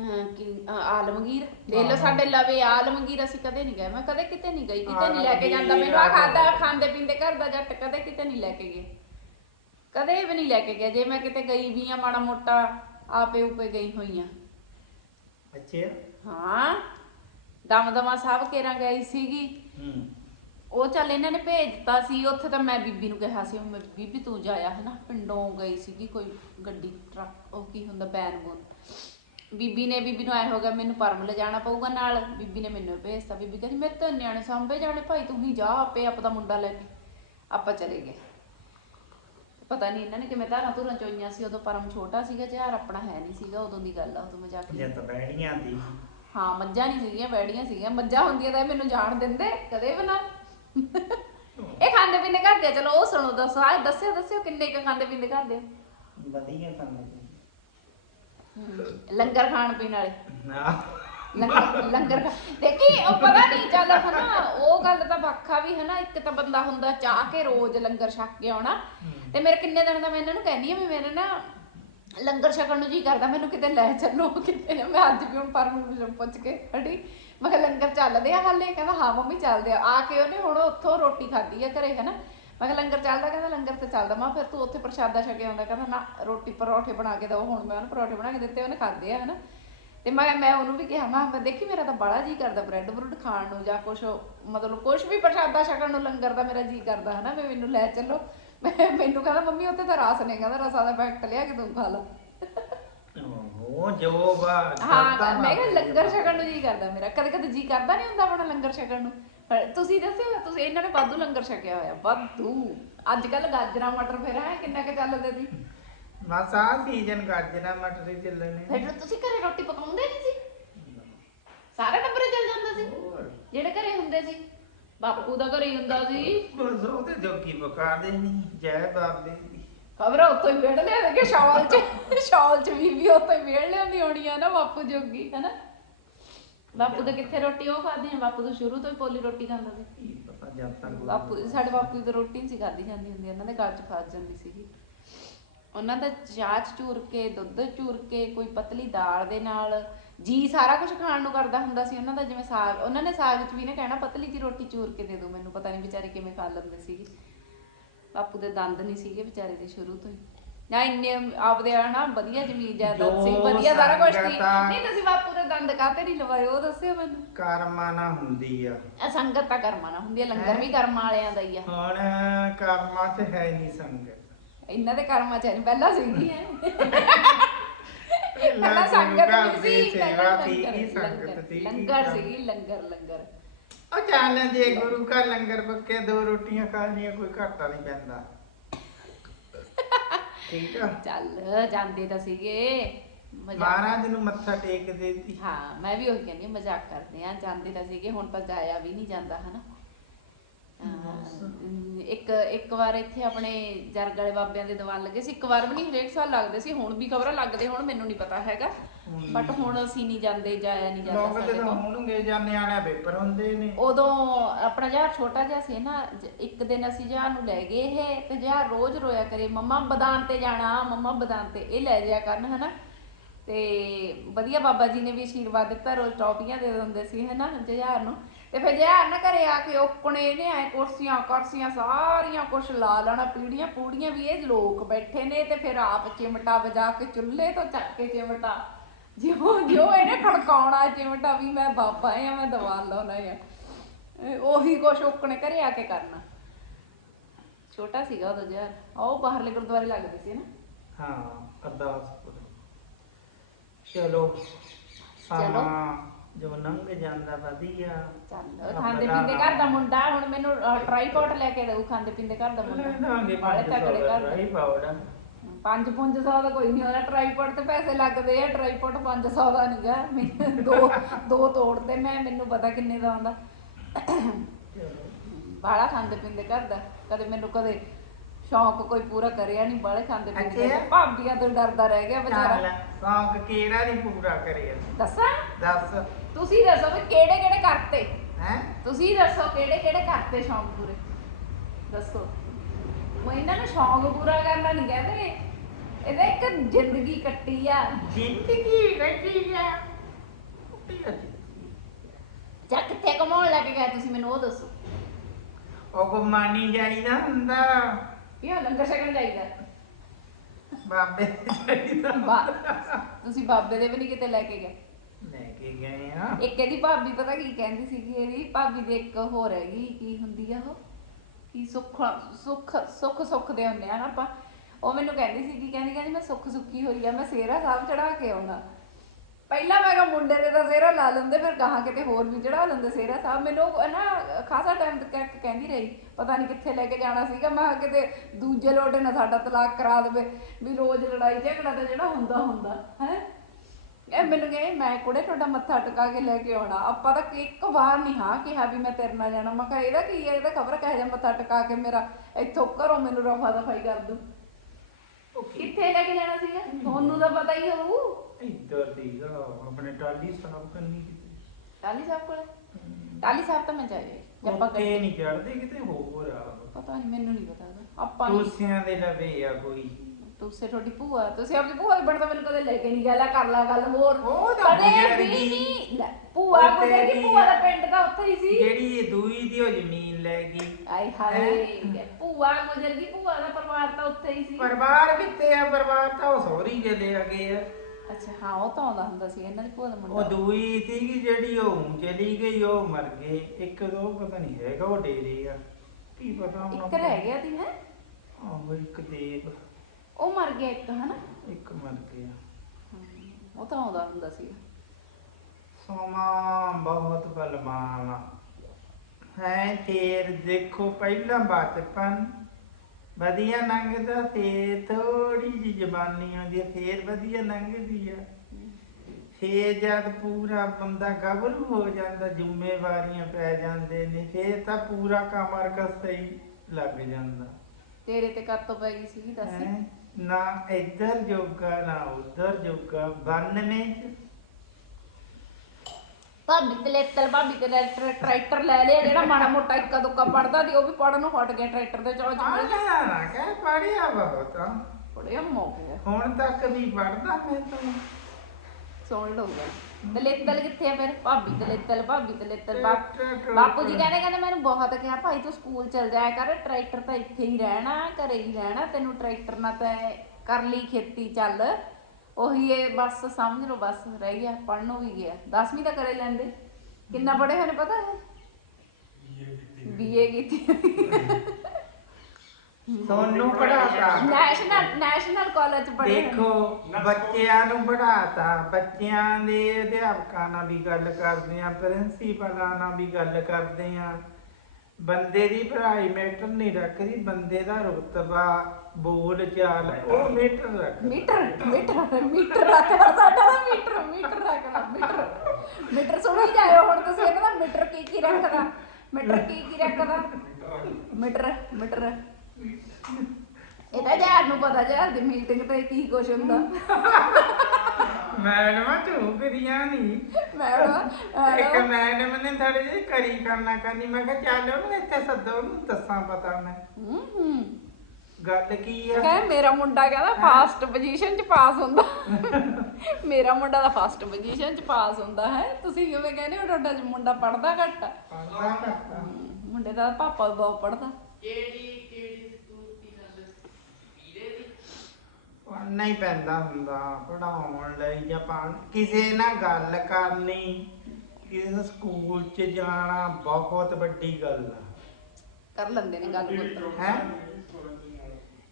ਅਹ ਕਿ ਅਹ ਆਲਮਗੀਰ ਲੈ ਲਓ ਸਾਡੇ ਲਵੇ ਆਲਮਗੀਰ ਅਸੀਂ ਕਦੇ ਨਹੀਂ ਗਏ। ਮੈਂ ਕਦੇ ਕਿਤੇ ਨਹੀਂ ਗਈ ਕਿਤੇ ਨਹੀਂ ਲੈ ਕੇ ਜਾਂਦਾ। ਮੈਨੂੰ ਆ ਖਾਦਾ ਖਾਂਦੇ ਪੀਂਦੇ ਘਰ ਦਾ ਜੱਟ ਕਦੇ ਕਿਤੇ ਨਹੀਂ ਲੈ ਕੇ ਗਏ। ਕਦੇ ਵੀ ਨਹੀਂ ਲੈ ਕੇ ਗਏ। ਜੇ ਮੈਂ ਕਿਤੇ ਗਈ ਵੀ ਆ ਮਾੜਾ ਮੋਟਾ ਆਪੇ ਉਪੇ ਗਈ ਹੋਈ ਆ ਅੱਛਾ। ਹਾਂ। ਦਮਦਮਾ ਸਾਹਿਬ ਕੇਰਾਂ ਗਈ ਸੀਗੀ। ਹੂੰ ਉਹ ਚੱਲ ਇਹਨਾਂ ਨੇ ਭੇਜ ਦਿੱਤਾ ਸੀ। ਉੱਥੇ ਤਾਂ ਮੈਂ ਬੀਬੀ ਨੂੰ ਕਿਹਾ ਸੀ ਮੈਂ ਬੀਬੀ ਤੂੰ ਜਾਇਆ ਹੈ ਨਾ ਪਿੰਡੋਂ ਗਈ ਸੀਗੀ ਕੋਈ ਗੱਡੀ ਟਰੱਕ ਉਹ ਕੀ ਹੁੰਦਾ ਬੈਨ ਬੋਨ। ਬੀਬੀ ਨੇ ਬੀਬੀ ਨੂੰ ਐ ਹੋ ਗਿਆ ਮੈਨੂੰ ਪਰਮ ਲੈ ਜਾਣਾ ਪਊਗਾ ਨਾਲ। ਬੀਬੀ ਨੇ ਮੈਨੂੰ ਭੇਜਤਾ। ਬੀਬੀ ਕਹਿੰਦੀ ਮੇਰੇ ਤਾਂ ਨਿਆਣੇ ਸਾਂਭੇ ਜਾਣੇ ਭਾਈ ਤੂੰ ਹੀ ਜਾ ਆਪੇ ਆਪਦਾ ਮੁੰਡਾ ਲੈ ਕੇ। ਆਪਾਂ ਚਲੇ ਗਏ। ਪਤਾ ਨਹੀਂ ਇਹਨਾਂ ਨੇ ਕਿਵੇਂ ਧਾਰਾਂ ਧੁਰਾਂ ਚੋਈਆਂ ਸੀ ਉਦੋਂ ਪਰਮ ਛੋਟਾ ਸੀਗਾ ਜਿਹਾਰ ਆਪਣਾ ਹੈ ਨਹੀਂ ਸੀਗਾ ਉਦੋਂ ਦੀ ਗੱਲ ਆ ਉਦੋਂ ਮੈਂ ਜਾ ਕੇ ਜੇ ਤਾਂ ਬੈਣੀਆਂ ਦੀ ਹਾਂ ਮੱਝਾਂ ਨਹੀਂ ਸੀਗੀਆਂ ਬੈੜੀਆਂ ਸੀਗੀਆਂ। ਮੱਝਾਂ ਹੁੰਦੀਆਂ ਤਾਂ ਇਹ ਮੈਨੂੰ ਜਾਣ ਦਿੰਦੇ ਕਦੇ ਵੀ ਨਾ। ਇਹ ਖਾਂਦੇ ਪੀਂਦੇ ਕਰਦੇ ਆ, ਚਲੋ ਉਹ ਸੁਣੋ ਦੱਸੋ ਆ ਦੱਸਿਓ ਦੱਸਿਓ ਕਿੰਨੇ ਕੁ ਖਾਂਦੇ ਪੀਂਦੇ ਕਰਦੇ ਆ? ਵਧੀਆ ਕੰਮ ਲੰਗਰ ਖਾਣ ਪੀਣ ਵਾਲੇ। ਨਾ। ਲੰਗਰ ਲੰਗਰ ਖਾ- ਦੇਖੀ ਉਹ ਪਤਾ ਨਹੀਂ ਚੱਲ ਹਨਾ ਉਹ ਗੱਲ ਤਾਂ ਵੱਖਾ ਵੀ ਹਨਾ ਇੱਕ ਤਾਂ ਬੰਦਾ ਹੁੰਦਾ ਚਾਹ ਕੇ ਰੋਜ਼ ਲੰਗਰ ਛਕ ਕੇ ਆਉਣਾ। ਤੇ ਮੇਰੇ ਕਿੰਨੇ ਦਿਨ ਦਾ ਮੈਂ ਇਹਨਾਂ ਨੂੰ ਕਹਿੰਦੀ ਆ ਵੀ ਮੇਰੇ ਨਾ ਲੰਗਰ ਛਕਣ ਨੂੰ ਜੀ ਕਰਦਾ ਮੈਨੂੰ ਕਿਤੇ ਲੈ ਚੱਲੋ ਕਿਤੇ ਮੈਂ ਅੱਜ ਵੀ ਹੁਣ ਪਰਮਿਸ਼ਨ ਪੁੱਛ ਕੇ ਖੜੀ। ਮੈਂ ਕਿਹਾ ਲੰਗਰ ਚੱਲਦੇ ਆ ਹਾਲੇ? ਕਹਿੰਦਾ ਹਾਂ ਮੰਮੀ ਚੱਲਦੇ ਆ। ਆ ਕੇ ਉਹਨੇ ਹੁਣ ਉੱਥੋਂ ਰੋਟੀ ਖਾਧੀ ਆ ਘਰੇ ਹਨਾ? ਮੈਂ ਕਿਹਾ ਲੰਗਰ ਚੱਲਦਾ ਕਹਿੰਦਾ ਲੰਗਰ ਤੇ ਚੱਲਦਾ। ਮੈਂ ਕਿਹਾ ਫਿਰ ਤੂੰ ਉੱਥੇ ਪ੍ਰਸ਼ਾਦਾ ਛਕੇ ਆਉਂਦਾ ਕਹਿੰਦਾ ਨਾ ਰੋਟੀ ਪਰੌਠੇ ਬਣਾ ਕੇ ਦਿਓ। ਹੁਣ ਮੈਂ ਉਹਨੂੰ ਪਰੌਠੇ ਬਣਾ ਕੇ ਦਿੱਤੇ ਉਹਨੇ ਖਾਦੇ ਆ ਹਨਾ। ਤੇ ਮੈਂ ਮੈਂ ਉਹਨੂੰ ਵੀ ਕਿਹਾ ਮੈਂ ਦੇਖੀ ਮੇਰਾ ਤਾਂ ਬੜਾ ਜੀ ਕਰਦਾ ਬ੍ਰੈਡ ਬਰੂਡ ਖਾਣ ਨੂੰ ਜਾਂ ਕੁਛ ਮਤਲਬ ਕੁਛ ਵੀ ਪ੍ਰਸ਼ਾਦਾ ਛਕਣ ਨੂੰ ਲੰਗਰ ਦਾ ਮੇਰਾ ਜੀ ਕਰਦਾ ਹਨਾ। ਵੀ ਮੈਨੂੰ ਲੈ ਚੱਲੋ। ਮੈਂ ਮੈਨੂੰ ਕਹਿੰਦਾ ਮੰਮੀ ਉੱਥੇ ਤਾਂ ਰਸ ਨਹੀਂ ਕਹਿੰਦਾ ਰਸਾਂ ਦਾ ਪੈਕਟ ਲਿਆ ਕੇ ਤੂੰ ਖਾ ਲਾ। ਉਹ ਜੋ ਬਾ ਹਾਂ ਮੈਂ ਕਿਹਾ ਲੰਗਰ ਛਕਣ ਨੂੰ ਜੀ ਕਰਦਾ ਮੇਰਾ। ਕਦੇ ਕਦੇ ਜੀ ਕਰਦਾ ਨਹੀਂ ਹੁੰਦਾ ਆਪਣਾ ਲੰਗਰ ਛਕਣ ਨੂੰ। ਪਰ ਤੁਸੀਂ ਦੱਸਿਓ ਤੁਸੀਂ ਇਹਨਾਂ ਨੇ ਵਾਧੂ ਲੰਗਰ ਛਕਿਆ ਹੋਇਆ ਵਾਧੂ। ਅੱਜ ਕੱਲ ਗਾਜਰਾਂ ਮਟਰ ਫਿਰ ਹੈ ਕਿੰਨਾ ਕੁ ਚੱਲਦੇ ਸੀ ਮਸਾ ਸੀਜ਼ਨ ਗਾਜਰਾਂ ਮਟਰ ਹੀ ਚੱਲਣੇ। ਫਿਰ ਤੁਸੀਂ ਘਰੇ ਰੋਟੀ ਪਕਾਉਂਦੇ ਨਹੀਂ ਸੀ? ਸਾਰੇ ਟੱਬਰੇ ਚੱਲ ਜਾਂਦਾ ਸੀ? ਹੋਰ। ਜਿਹੜੇ ਘਰੇ ਹੁੰਦੇ ਸੀ? ਬਾਪੂ ਦਾ ਘਰੇ ਹੀ ਹੁੰਦਾ ਸੀ। ਬਸ ਉਹ ਤੇ ਜੋਗੀ ਪਕਾ ਦੇਣੀ ਜੈ ਬਾਬੇ ਦੀ। ਖਬਰ ਉੱਥੋਂ ਹੀ ਵੇੜ ਲਿਆ ਕਿ ਸ਼ਾਲ ਚ ਸ਼ਾਲ ਚ ਵੀ ਵੀ ਉੱਥੋਂ ਹੀ ਵੇੜ ਲਿਆਉਂਦੀ ਹੋਣੀ ਆ ਨਾ ਬਾਪੂ ਜੋਗੀ ਹੈਨਾ? ਬਾਪੂ ਦਾ ਕਿੱਥੇ ਰੋਟੀ ਉਹ ਖਾਦੀ ਹੈ ਬਾਪੂ ਤਾਂ ਸ਼ੁਰੂ ਤੋਂ ਹੀ ਪੋਲੀ ਰੋਟੀ ਖਾਂਦਾ ਸੀ। ਕੀ ਪਤਾ ਜਦ ਤੱਕ ਬਾਪੂ ਸਾਡੇ ਬਾਪੂ ਦੀ ਤਾਂ ਰੋਟੀ ਸੀ ਖਾਦੀ ਜਾਂਦੀ ਹੁੰਦੀ ਉਹਨਾਂ ਦੇ ਗਲ ਚ ਫਸ ਜਾਂਦੀ ਸੀਗੀ। ਉਹਨਾਂ ਦਾ ਚਾਹ ਚ ਚੂਰ ਕੇ ਦੁੱਧ ਚੂਰ ਕੇ ਕੋਈ ਪਤਲੀ ਦਾਲ ਦੇ ਨਾਲ ਜੀ ਸਾਰਾ ਕੁਝ ਖਾਣ ਨੂੰ ਕਰਦਾ ਹੁੰਦਾ ਸੀ ਉਹਨਾਂ ਦਾ ਜਿਵੇਂ ਸਾਗ ਉਹਨਾਂ ਨੇ ਸਾਗ ਚ ਵੀ ਨੇ ਕਹਿਣਾ ਪਤਲੀ ਜੀ ਰੋਟੀ ਚੂਰ ਕੇ ਦੇ ਦਿਓ ਮੈਨੂੰ ਪਤਾ ਨਹੀਂ ਵਿਚਾਰੇ ਕਿਵੇਂ ਖਾ ਲੈਂਦੇ ਸੀਗੇ। ਬਾਪੂ ਦੇ ਦੰਦ ਨਹੀਂ ਸੀਗੇ ਵਿਚਾਰੇ ਦੇ ਸ਼ੁਰੂ ਤੋਂ ਹੀ। ਨਾ ਇੰਨੇ ਆਪਦੇ ਆ ਨਾ ਵਧੀਆ ਜ਼ਮੀਨ ਜਾਇਦਾਦ ਸੀ ਜੋ ਵਧੀਆ ਸਾਰਾ ਕੁਝ ਸੀ। ਸੰਗਤ ਆ- ਨਹੀਂ ਤੁਸੀਂ ਬਾਪੂ ਦੇ ਦੰਦ ਕਾਤੇ ਨਹੀਂ ਲਵਾਏ ਉਹ ਦੱਸਿਓ ਮੈਨੂੰ। ਕਰਮਾ ਨਾ ਹੁੰਦੀ ਆ। ਇਹ ਸੰਗਤ ਤਾਂ ਕਰਮਾਂ ਨਾਲ ਹੁੰਦੀ ਹੈ ਲੰਗਰ ਵੀ ਕਰਮਾਂ ਵਾਲਿਆਂ ਦਾ ਹੀ ਆ। ਹੁਣ ਕਰਮਾਂ 'ਚ ਹੈ ਨਹੀਂ ਸੰਗਤ। ਇਹਨਾਂ ਦੇ ਕਰਮਾਂ ਚ ਨਹੀਂ ਪਹਿਲਾਂ ਸੀਗੀ ਹੈ। ਪਹਿਲਾਂ ਸੰਗਤ ਨਹੀਂ ਸੀ ਸੇਵਾ ਪਹਿਲਾਂ ਲੰਗਰ। ਸੰਗਤ ਸੀਗੀ। ਲੰਗਰ ਸੀਗੀ ਲੰਗਰ ਲੰਗਰ। ਉਹ ਚੱਲ ਜੇ ਗੁਰੂ ਘਰ ਲੰਗਰ ਪੱਕੇ ਦੋ ਰੋਟੀਆਂ ਖਾ ਲਈਆਂ ਕੋਈ ਘਾਟਾ ਨਹੀਂ ਪੈਂਦਾ। ਠੀਕ ਆ। ਚੱਲ ਜਾਂਦੇ ਤਾਂ ਸੀਗੇ। ਮਜ਼ਾਕ ਮਹਾਰਾਜ ਨੂੰ ਮੱਥਾ ਟੇਕ ਦੇਤੀ। ਹਾਂ ਮੈਂ ਵੀ ਉਹੀ ਕਹਿੰਦੀ ਹਾਂ, ਮਜ਼ਾਕ ਕਰਦੇ ਆ ਜਾਂਦੇ ਤਾਂ ਸੀਗੇ ਹੁਣ ਤਾਂ ਜਾਇਆ ਵੀ ਨਹੀਂ ਜਾਂਦਾ ਹਨਾ। ਅਮ, ਇੱਕ ਇੱਕ ਵਾਰ ਇੱਥੇ ਆਪਣੇ ਜਰਗ ਵਾਲੇ ਬਾਬਿਆਂ ਦੇ ਦੀਵਾਨ ਲੱਗੇ ਸੀ ਇੱਕ ਵਾਰ ਵੀ ਨਹੀਂ ਹਰੇਕ ਸਾਲ ਲੱਗਦੇ ਸੀ ਹੁਣ ਵੀ ਖਬਰਾਂ ਲੱਗਦੇ ਹੁਣ ਮੈਨੂੰ ਨਹੀਂ ਪਤਾ ਹੈਗਾ। ਬਟ ਹੁਣ ਅਸੀਂ ਨਹੀਂ ਜਾਂਦੇ ਜਾਇਆ ਨਹੀਂ ਜਾਂਦਾ ਲੋਕ ਸਾਡੇ ਜਦੋਂ ਹੋਣਗੇ ਜਾਂ ਨਿਆਣਿਆਂ ਪੇਪਰ ਹੁੰਦੇ ਨੇ। ਉਦੋਂ ਆਪਣਾ ਜਹਾਰ ਛੋਟਾ ਜਿਹਾ ਸੀ ਨਾ ਜ- ਇੱਕ ਦਿਨ ਅਸੀਂ ਜਹਾਰ ਨੂੰ ਲੈ ਗਏ ਇਹ ਤੇ ਜਹਾਰ ਰੋਜ਼ ਰੋਇਆ ਕਰੇ ਮੰਮਾ ਬਦਾਨ ਤੇ ਜਾਣਾ ਮੰਮਾ ਬਦਾਨ ਤੇ ਇਹ ਲੈ ਜਾਇਆ ਕਰਨ ਹਨਾ। ਤੇ ਵਧੀਆ ਬਾਬਾ ਜੀ ਨੇ ਵੀ ਆਸ਼ੀਰਵਾਦ ਦਿੱਤਾ ਰੋਜ਼ ਟੌਪੀਆਂ ਦੇ ਦਿੰਦੇ ਸੀ ਹਨਾ ਜਹਾਰ ਨੂੰ। ਤੇ ਫਿਰ ਜਹਾਰ ਨਾ ਘਰੇ ਆ ਕੇ ਓਕਣੇ ਨੇ ਐ ਕੁਰਸੀਆਂ ਕਰਸੀਆਂ ਸਾਰੀਆਂ ਕੁਛ ਲਾ ਲੈਣਾ ਪੀੜੀਆਂ ਪੂੜੀਆਂ ਵੀ ਇਹ ਲੋਕ ਬੈਠੇ ਨੇ ਤੇ ਫਿਰ ਆਪ ਚਿਮਟਾ ਵਜਾ ਕੇ ਚੁੱਲ੍ਹੇ ਤੋਂ ਚੱਕ ਕੇ ਚਿਮਟਾ। ਜਿਉਂ ਜਿਉਂ ਇਹਨੇ ਖੜਕਾਉਣਾ ਚਿਮਟਾ ਵੀ ਮੈਂ ਬਾਬਾ ਆ ਮੈਂ ਦਵਾ ਲਾਉਣਾ ਆ ਇਹ ਉਹੀ ਕੁਛ ਓਕਣੇ ਘਰੇ ਆ ਕੇ ਕਰਨਾ। ਛੋਟਾ ਸੀਗਾ ਉਦੋਂ ਯਾਰ ਉਹ ਬਾਹਰਲੇ ਗੁਰਦੁਆਰੇ ਲੱਗਦੇ ਸੀ ਨਾ। ਹਾਂ ਅਰਦਾਸਪੁਰ ਚਲੋ ਸਮਾਂ ਜੋ ਲੰਘ ਜਾਂਦਾ ਵਧੀਆ। ਚੱਲ ਖਾਂਦੇ ਪੀਂਦੇ ਘਰ ਦਾ ਮੁੰਡਾ ਹੁਣ ਮੈਨੂੰ ਟ੍ਰਾਈਪੋਡ ਲੈ ਕੇ ਦੇਊ ਖਾਂਦੇ ਪੀਂਦੇ ਘਰ ਦਾ ਮੁੰਡਾ। ਲਾਂਗੇ ਬਾਲੇ ਤਕੜੇ ਘਰ। ਦੇ। ਪਾਉੜਾ ਪੰਜ ਪੁੰਜ ਸੌ ਦਾ ਕੋਈ ਨਹੀਂ ਹੋਣਾ ਟ੍ਰਾਈਪੋਡ ਤੇ ਪੈਸੇ ਲੱਗਦੇ ਆ ਟ੍ਰਾਈਪੋਡ 500 ਦਾ ਨਹੀਂਗਾ ਮੈਨੂੰ ਦੋ ਦੋ ਤੋੜਦੇ ਮੈਂ ਮੈਨੂੰ ਪਤਾ ਕਿੰਨੇ ਦਾ ਆਉਂਦਾ। ਬਾਲਾ ਖਾਂਦੇ ਪੀਂਦੇ ਘਰ ਦਾ ਕਦੇ ਮੈਨੂੰ ਕਦੇ ਸ਼ੌਂਕ ਕੋਈ ਪੂਰਾ ਕਰਿਆ ਨਹੀਂ ਬਾਲੇ ਖਾਂਦੇ ਪੀਂਦੇ ਅੱਛਾ। ਭਾਬੀਆਂ ਤੋਂ ਡਰਦਾ ਰਹਿ ਗਿਆ ਵਿਚਾਰਾ। ਸੌਂਕ ਕਿਹੜਾ ਨਹੀਂ ਪੂਰਾ ਕਰਿਆ। ਦੱਸਾਂ? ਦੱਸ। ਤੁਸੀਂ ਦੱਸੋ ਵੀ ਕਿਹੜੇ ਕਿਹੜੇ ਕਰਤੇ? ਹੈ? ਤੁਸੀਂ ਦੱਸੋ ਕਿਹੜੇ ਕਿਹੜੇ ਕਰਤੇ ਸ਼ੌਂਕ ਪੂਰੇ? ਦੱਸੋ। ਉਹ ਇਹਨਾਂ ਨੂੰ ਸ਼ੌਂਕ ਪੂਰਾ ਕਰਨਾ ਨਹੀਂ ਕਹਿੰਦੇ। ਇਹਦਾ ਇੱਕ ਜ਼ਿੰਦਗੀ ਕੱਟੀ ਆ। ਜ਼ਿੰਦਗੀ ਕੱਟੀ ਆ। ਜਾਂ ਕਿੱਥੇ ਕਮਾਉਣ ਲੱਗ ਗਏ ਤੁਸੀਂ ਮੈਨੂੰ ਉਹ ਦੱਸੋ। ਉਹ ਕੋ ਮਾਨੀ ਜਾਈਦਾ ਹੁੰਦਾ। ਹਾਲ ਲੰਗਰ ਛਕਣ ਜਾਈਦਾ? ਬਾਬੇ ਜਾਈਦਾ। ਬਾ- ਤੁਸੀਂ ਬਾਬੇ ਦੇ ਵੀ ਨਹੀਂ ਕਿਤੇ ਲੈ ਕੇ ਗਏ? ਲੈ ਕੇ ਗਏ ਆ। ਇੱਕ ਇਹਦੀ ਭਾਬੀ ਪਤਾ ਕੀ ਕਹਿੰਦੀ ਸੀਗੀ ਇਹਦੀ? ਭਾਬੀ ਦੇ ਇੱਕ ਹੋਰ ਹੈਗੀ ਕੀ ਹੁੰਦੀ ਆ ਉਹ? ਕੀ ਸੁੱਖ ਸੁੱਖ ਸੁੱਖ ਸੁੱਖ ਦੇ ਹੁੰਦੇ ਆ ਨਾ ਆਪਾਂ। ਉਹ ਮੈਨੂੰ ਕਹਿੰਦੀ ਸੀਗੀ, ਕਹਿੰਦੀ ਕਹਿੰਦੀ ਮੈਂ ਸੁੱਖ ਸੁੱਖੀ ਹੋਈ ਆ, ਮੈਂ ਸੇਰਾ ਸਾਹਿਬ ਚੜਾ ਕੇ ਆਉਣਾ ਪਹਿਲਾਂ ਮੈਂ ਕਿਹਾ ਮੁੰਡੇ ਦੇ ਤਾਂ ਸੇਰਾ ਲਾ ਲੈਂਦੇ, ਫਿਰ ਗਾਹਾਂ ਕਿਤੇ ਹੋਰ ਵੀ ਚੜਾ ਲੈਂਦੇ ਸੇਰਾ ਸਾਹਿਬ। ਮੈਨੂੰ ਉਹ ਨਾ ਖਾਸਾ ਟਾਈਮ ਤੱਕ ਕਹਿੰਦੀ ਰਹੀ, ਪਤਾ ਨਹੀਂ ਕਿੱਥੇ ਲੈ ਕੇ ਜਾਣਾ ਸੀਗਾ। ਮੈਂ ਕਿਹਾ ਕਿਤੇ ਦੂਜੇ ਲੋਟੇ ਨਾਲ ਸਾਡਾ ਤਲਾਕ ਕਰਾ ਦੇਵੇ, ਵੀ ਰੋਜ਼ ਲੜਾਈ ਝਗੜਾ ਤਾਂ ਜਿਹੜਾ ਹੁੰਦਾ ਹੁੰਦਾ, ਹੈ? ਇਹ ਮੈਨੂੰ ਕਹੇ ਮੈਂ ਕੁੜੇ ਤੁਹਾਡਾ ਮੱਥਾ ਟਿਕਾ ਕੇ ਲੈ ਕੇ ਆਉਣਾ। ਆਪਾਂ ਤਾਂ ਇੱਕ ਵਾਰ ਨਹੀਂ ਹਾਂ ਕਿਹਾ ਵੀ ਮੈਂ ਤੇਰੇ ਨਾਲ ਜਾਣਾ। ਮੈਂ ਕਿਹਾ, ਇਹਦਾ ਕੀ ਹੈ? ਇਹਦਾ ਖਬਰ ਕਹਿ ਜਾ ਮੱਥਾ ਟਿਕਾ ਕੇ ਮੇਰਾ? ਇੱਥੋਂ ਘਰੋਂ ਮੈਨੂੰ ਰਫਾ ਦਫਾਈ ਕਰ ਦੂ ਕਿੱਥੇ ਲੈ ਕੇ ਜਾਣਾ ਸੀਗਾ? ਤੁਹਾਨੂੰ ਤਾਂ ਪਤਾ ਹੀ ਹੋਊ। ਇੱਧਰ ਦੀ ਆਪਣੇ ਟਾਲੀ ਸਾਫ਼ ਕਰਨੀ ਕਿਤੇ। ਟਾਲੀ ਸਾਹਿਬ ਕੋਲ? ਟਾਲੀ ਸਾਹਿਬ ਤਾਂ ਮੈਂ ਜਾਈ ਜੱਪਾ ਉੱਤੇ ਨਹੀਂ ਚੜਦੇ ਕਿਤੇ ਹੋਰ ਆ। ਪਤਾ ਨਹੀਂ ਮੈਨੂੰ ਨਹੀਂ ਪਤਾ। ਉਹਦਾ। ਆਪਾਂ ਨੀ- ਟੂਸਿਆਂ ਦੇ ਲਵੇ ਆ ਕੋਈ। ਤੁਸੀਂ ਤੁਹਾਡੀ ਭੂਆ ਤੁਸੀਂ ਆਪਣੀ ਭੂਆ ਵੀ ਬਣਦਾ ਮੈਨੂੰ ਕਦੇ ਲੈ ਕੇ ਨਹੀਂ ਗਿਆ ਕਰ ਲਾ ਗੱਲ ਹੋਰ। ਉਹ ਤਾਂ ਕਦੇ ਗੁਜ਼ਰ ਵੀ ਗਈ। ਨਹੀਂ ਲੈ, ਭੂਆ ਉਹ ਗੁਜ਼ਰ ਗਈ ਤੇਰੀ- ਭੂਆ ਦਾ ਪਿੰਡ ਤਾਂ ਉੱਥੇ ਹੀ ਸੀ। ਜਿਹੜੀ ਇਹ ਦੂਈ ਦੀ ਉਹ ਜ਼ਮੀਨ ਲੈ ਗਈ। ਆਏ ਹਾਏ ਭੂਆ ਗੁਜ਼ਰ ਗਈ ਭੂਆ ਦਾ ਪਰਿਵਾਰ ਤਾਂ ਉੱਥੇ ਹੀ ਸੀ। ਪਰਿਵਾਰ ਕਿੱਥੇ ਆ? ਪਰਿਵਾਰ ਤਾਂ ਉਹ ਸਹੁਰੀ ਚਲੇ ਗਏ ਆ। ਅੱਛਾ ਹਾਂ ਉਹ ਤਾਂ ਆਉਂਦਾ ਹੁੰਦਾ ਸੀ ਇਹਨਾਂ ਦੀ ਭੂਆ ਦਾ ਉਹ ਮੁੰਡਾ ਦੂਈ ਸੀਗੀ ਜਿਹੜੀ ਉਹ ਚਲੀ ਗਈ ਉਹ ਮਰ ਗਏ ਇੱਕ ਦੋ ਪਤਾ ਨਹੀਂ ਹੈਗਾ ਉਹ ਡੇਰੇ ਆ। ਕੀ ਪਤਾ ਹੁਣ ਇੱਕ ਰਹਿ ਗਿਆ ਦੀ ਹੈ? ਆਹੋ ਇੱਕ ਦੇਵ ਉਹ ਮਰ ਗਿਆ ਇੱਕ ਹਨਾ? ਇੱਕ ਮਰ ਗਿਆ। ਉਹ ਤਾਂ ਆਉਂਦਾ ਹੁੰਦਾ ਸੀ ਸੋਮਾ ਬਹੁਤ ਬਲਵਾਨ ਹੈ ਤੇਰ ਦੇਖੋ ਪਹਿਲਾਂ ਬਚਪਨ। ਵਧੀਆ ਲੰਘਦਾ ਤੇ ਥੋੜੀ ਜਿਹੀ ਜਵਾਨੀ ਆਉਂਦੀ ਹੈ ਫੇਰ ਵਧੀਆ ਲੰਘਦੀ ਆ। ਫੇਰ ਜਦ ਪੂਰਾ ਬੰਦਾ ਗੱਭਰੂ ਹੋ ਜਾਂਦਾ ਜ਼ਿੰਮੇਵਾਰੀਆਂ ਪੈ ਜਾਂਦੇ ਨੇ ਫੇਰ ਤਾਂ ਪੂਰਾ ਕਮਰ ਕਸਈ ਲੱਗ ਜਾਂਦਾ। ਤੇਰੇ ਤੇ ਕਦ ਤੋਂ ਪੈ ਗਈ ਸੀ ਦੱਸ। ਹੈਂ? ਨਾ ਇੱਧਰ ਜੋਗਾ ਨਾ ਉੱਧਰ ਜੋਗਾ ਬੰਨਵੇਂ ਚ। ਭਾਬੀ ਤੇ ਲੈਤਲ ਭਾਬੀ ਤੇ ਲੈਤਲ ਟਰੈਕਟਰ ਲੈ ਲਿਆ ਜਿਹੜਾ ਮਾੜਾ ਮੋਟਾ ਇੱਕਾ ਦੁੱਕਾ ਪੜਦਾ ਦੀ ਉਹ ਵੀ ਪੜਨ ਨੂੰ ਹਟ ਗਿਆ ਟਰੈਕਟਰ ਦੇ ਚੌੜ ਆ ਚ ਨਾ ਨਾ ਕਹਿ ਪੜਿਆ ਬਹੁਤ। ਆ। ਪੜਿਆ ਮੌਕ। ਹੁਣ ਤੱਕ ਵੀ ਪੜਦਾ ਮੈਂ ਤਾਂ। ਸੁਣ ਲਊਗਾ ਤੇ ਲੈਤਲ ਕਿੱਥੇ ਆ ਫਿਰ? ਭਾਬੀ ਤੇ ਲੈਤਲ ਭਾਬੀ ਤੇ ਲੈਤਲ ਬਾਪ- ਜੀ ਕਹਿੰਦੇ ਕਹਿੰਦੇ ਮੈਨੂੰ ਬਹੁਤ ਕਿਹਾ ਭਾਈ ਤੂੰ ਸਕੂਲ ਚਲ ਜਾਇਆ ਕਰ ਟਰੈਕਟਰ ਤਾਂ ਇੱਥੇ ਹੀ ਰਹਿਣਾ ਘਰੇ ਹੀ ਰਹਿਣਾ ਤੈਨੂੰ ਟਰੈਕਟਰ ਨਾਲ ਤਾਂ ਕਰ ਲਈ ਖੇਤੀ ਚੱਲ। ਉਹੀ ਇਹ ਬਸ ਸਮਝ ਲਓ ਬਸ ਰਹਿ ਗਿਆ ਪੜਨੋਂ ਵੀ ਗਿਆ। 10ਵੀਂ ਤਾਂ ਕਰੇ ਲੈਂਦੇ। ਕਿੰਨਾ ਪੜੇ ਹੋਏ ਨੇ ਪਤਾ ਹੈ ਬੀਏ ਕੀਤੀ। ਤੁਹਾਨੂੰ ਪੜਾਤਾ ਨੈਸ਼ਨਲ ਨੈਸ਼ਨਲ ਕਾਲਜ ਪੜੇ ਦੇਖੋ ਬੱਚਿਆਂ ਨੂੰ ਪੜਾਤਾ ਬੱਚਿਆਂ ਦੇ ਅਧਿਆਪਕਾਂ ਨਾਲ ਵੀ ਗੱਲ ਕਰਦੇ ਆ ਪ੍ਰਿੰਸੀਪਲਾਂ ਨਾਲ ਵੀ ਗੱਲ ਕਰਦੇ ਆ ਬੰਦੇ ਦੀ ਪੜ੍ਹਾਈ ਮੈਟਰ ਨਹੀਂ ਰੱਖਦੀ ਬੰਦੇ ਦਾ ਰੁਤਬਾ ਬੋਲ ਚਾਲ ਉਹ ਮੈਟਰ ਰੱਖਦਾ। ਮੀਟਰ ਮੀਟਰ ਮੀਟਰ ਰੱਖਦਾ। ਸਾਡਾ ਤਾਂ ਮੀਟਰ ਮੀਟਰ ਰੱਖਦਾ ਮੀਟਰ। ਮੀਟਰ ਸੁਣੀ ਜਾਇਓ ਹੁਣ ਤੁਸੀਂ ਇਹਨਾਂ ਦਾ ਮੀਟਰ ਕੀ ਕੀ ਰੱਖਦਾ? ਮੀਟਰ ਕੀ ਕੀ ਰੱਖਦਾ? Meter meter. ਇਹ ਤਾਂ ਯਾਰ ਨੂੰ ਪਤਾ ਯਾਰ ਦੀ ਮੀਟਿੰਗ ਤੇ ਕੀ ਕੁਛ ਹੁੰਦਾ। ਮੈਡਮਾਂ ਝੂਕਦੀਆਂ ਨਹੀਂ ਮੈਡਮ ਇੱਕ ਮੈਡਮ। ਨੇ ਥੋੜੀ ਜਿਹੀ ਕਰੀ ਕਰਨਾ ਕਰਨੀ। ਮੈਂ ਕਿਹਾ ਚੱਲ ਉਹਨੂੰ ਇੱਥੇ ਸੱਦੋ ਉਹਨੂੰ ਦੱਸਾਂ ਪਤਾ ਮੈਂ। ਹੂੰ ਹੂੰ ਗੱਲ ਕੀ ਆ? ਕਹੇ ਮੇਰਾ ਮੁੰਡਾ ਕਹਿੰਦਾ ਫਾਸਟ ਪੋਜੀਸ਼ਨ ਚ ਪਾਸ ਹੁੰਦਾ। ਮੇਰਾ ਮੁੰਡਾ ਤਾਂ ਫਾਸਟ ਪੋਜੀਸ਼ਨ ਚ ਪਾਸ ਹੁੰਦਾ ਹੈ? ਤੁਸੀਂ ਕਿਵੇਂ ਕਹਿੰਦੇ ਹੋ ਤੁਹਾਡਾ ਮੁੰਡਾ ਪੜਦਾ ਘੱਟ? ਆ ਪੜ੍ਹਦਾ ਘੱਟ। ਆ। ਮੁੰਡੇ ਦਾ ਪਾਪਾ ਬਹੁਤ ਪੜਦਾ ਪੜ੍ਹਨਾ ਹੀ ਪੈਂਦਾ ਹੁੰਦਾ ਪੜਾਉਣ ਲਈ ਜਾਂ ਪੜ੍ਹ ਕਿਸੇ ਨਾਲ ਗੱਲ ਕਰਨੀ ਕਿਸੇ ਸਕੂਲ 'ਚ ਜਾਣਾ ਬਹੁਤ ਵੱਡੀ ਗੱਲ ਆ। ਕਰ ਲੈਂਦੇ ਨੇ ਗੱਲ ਪੁੱਤ। ਹੈ?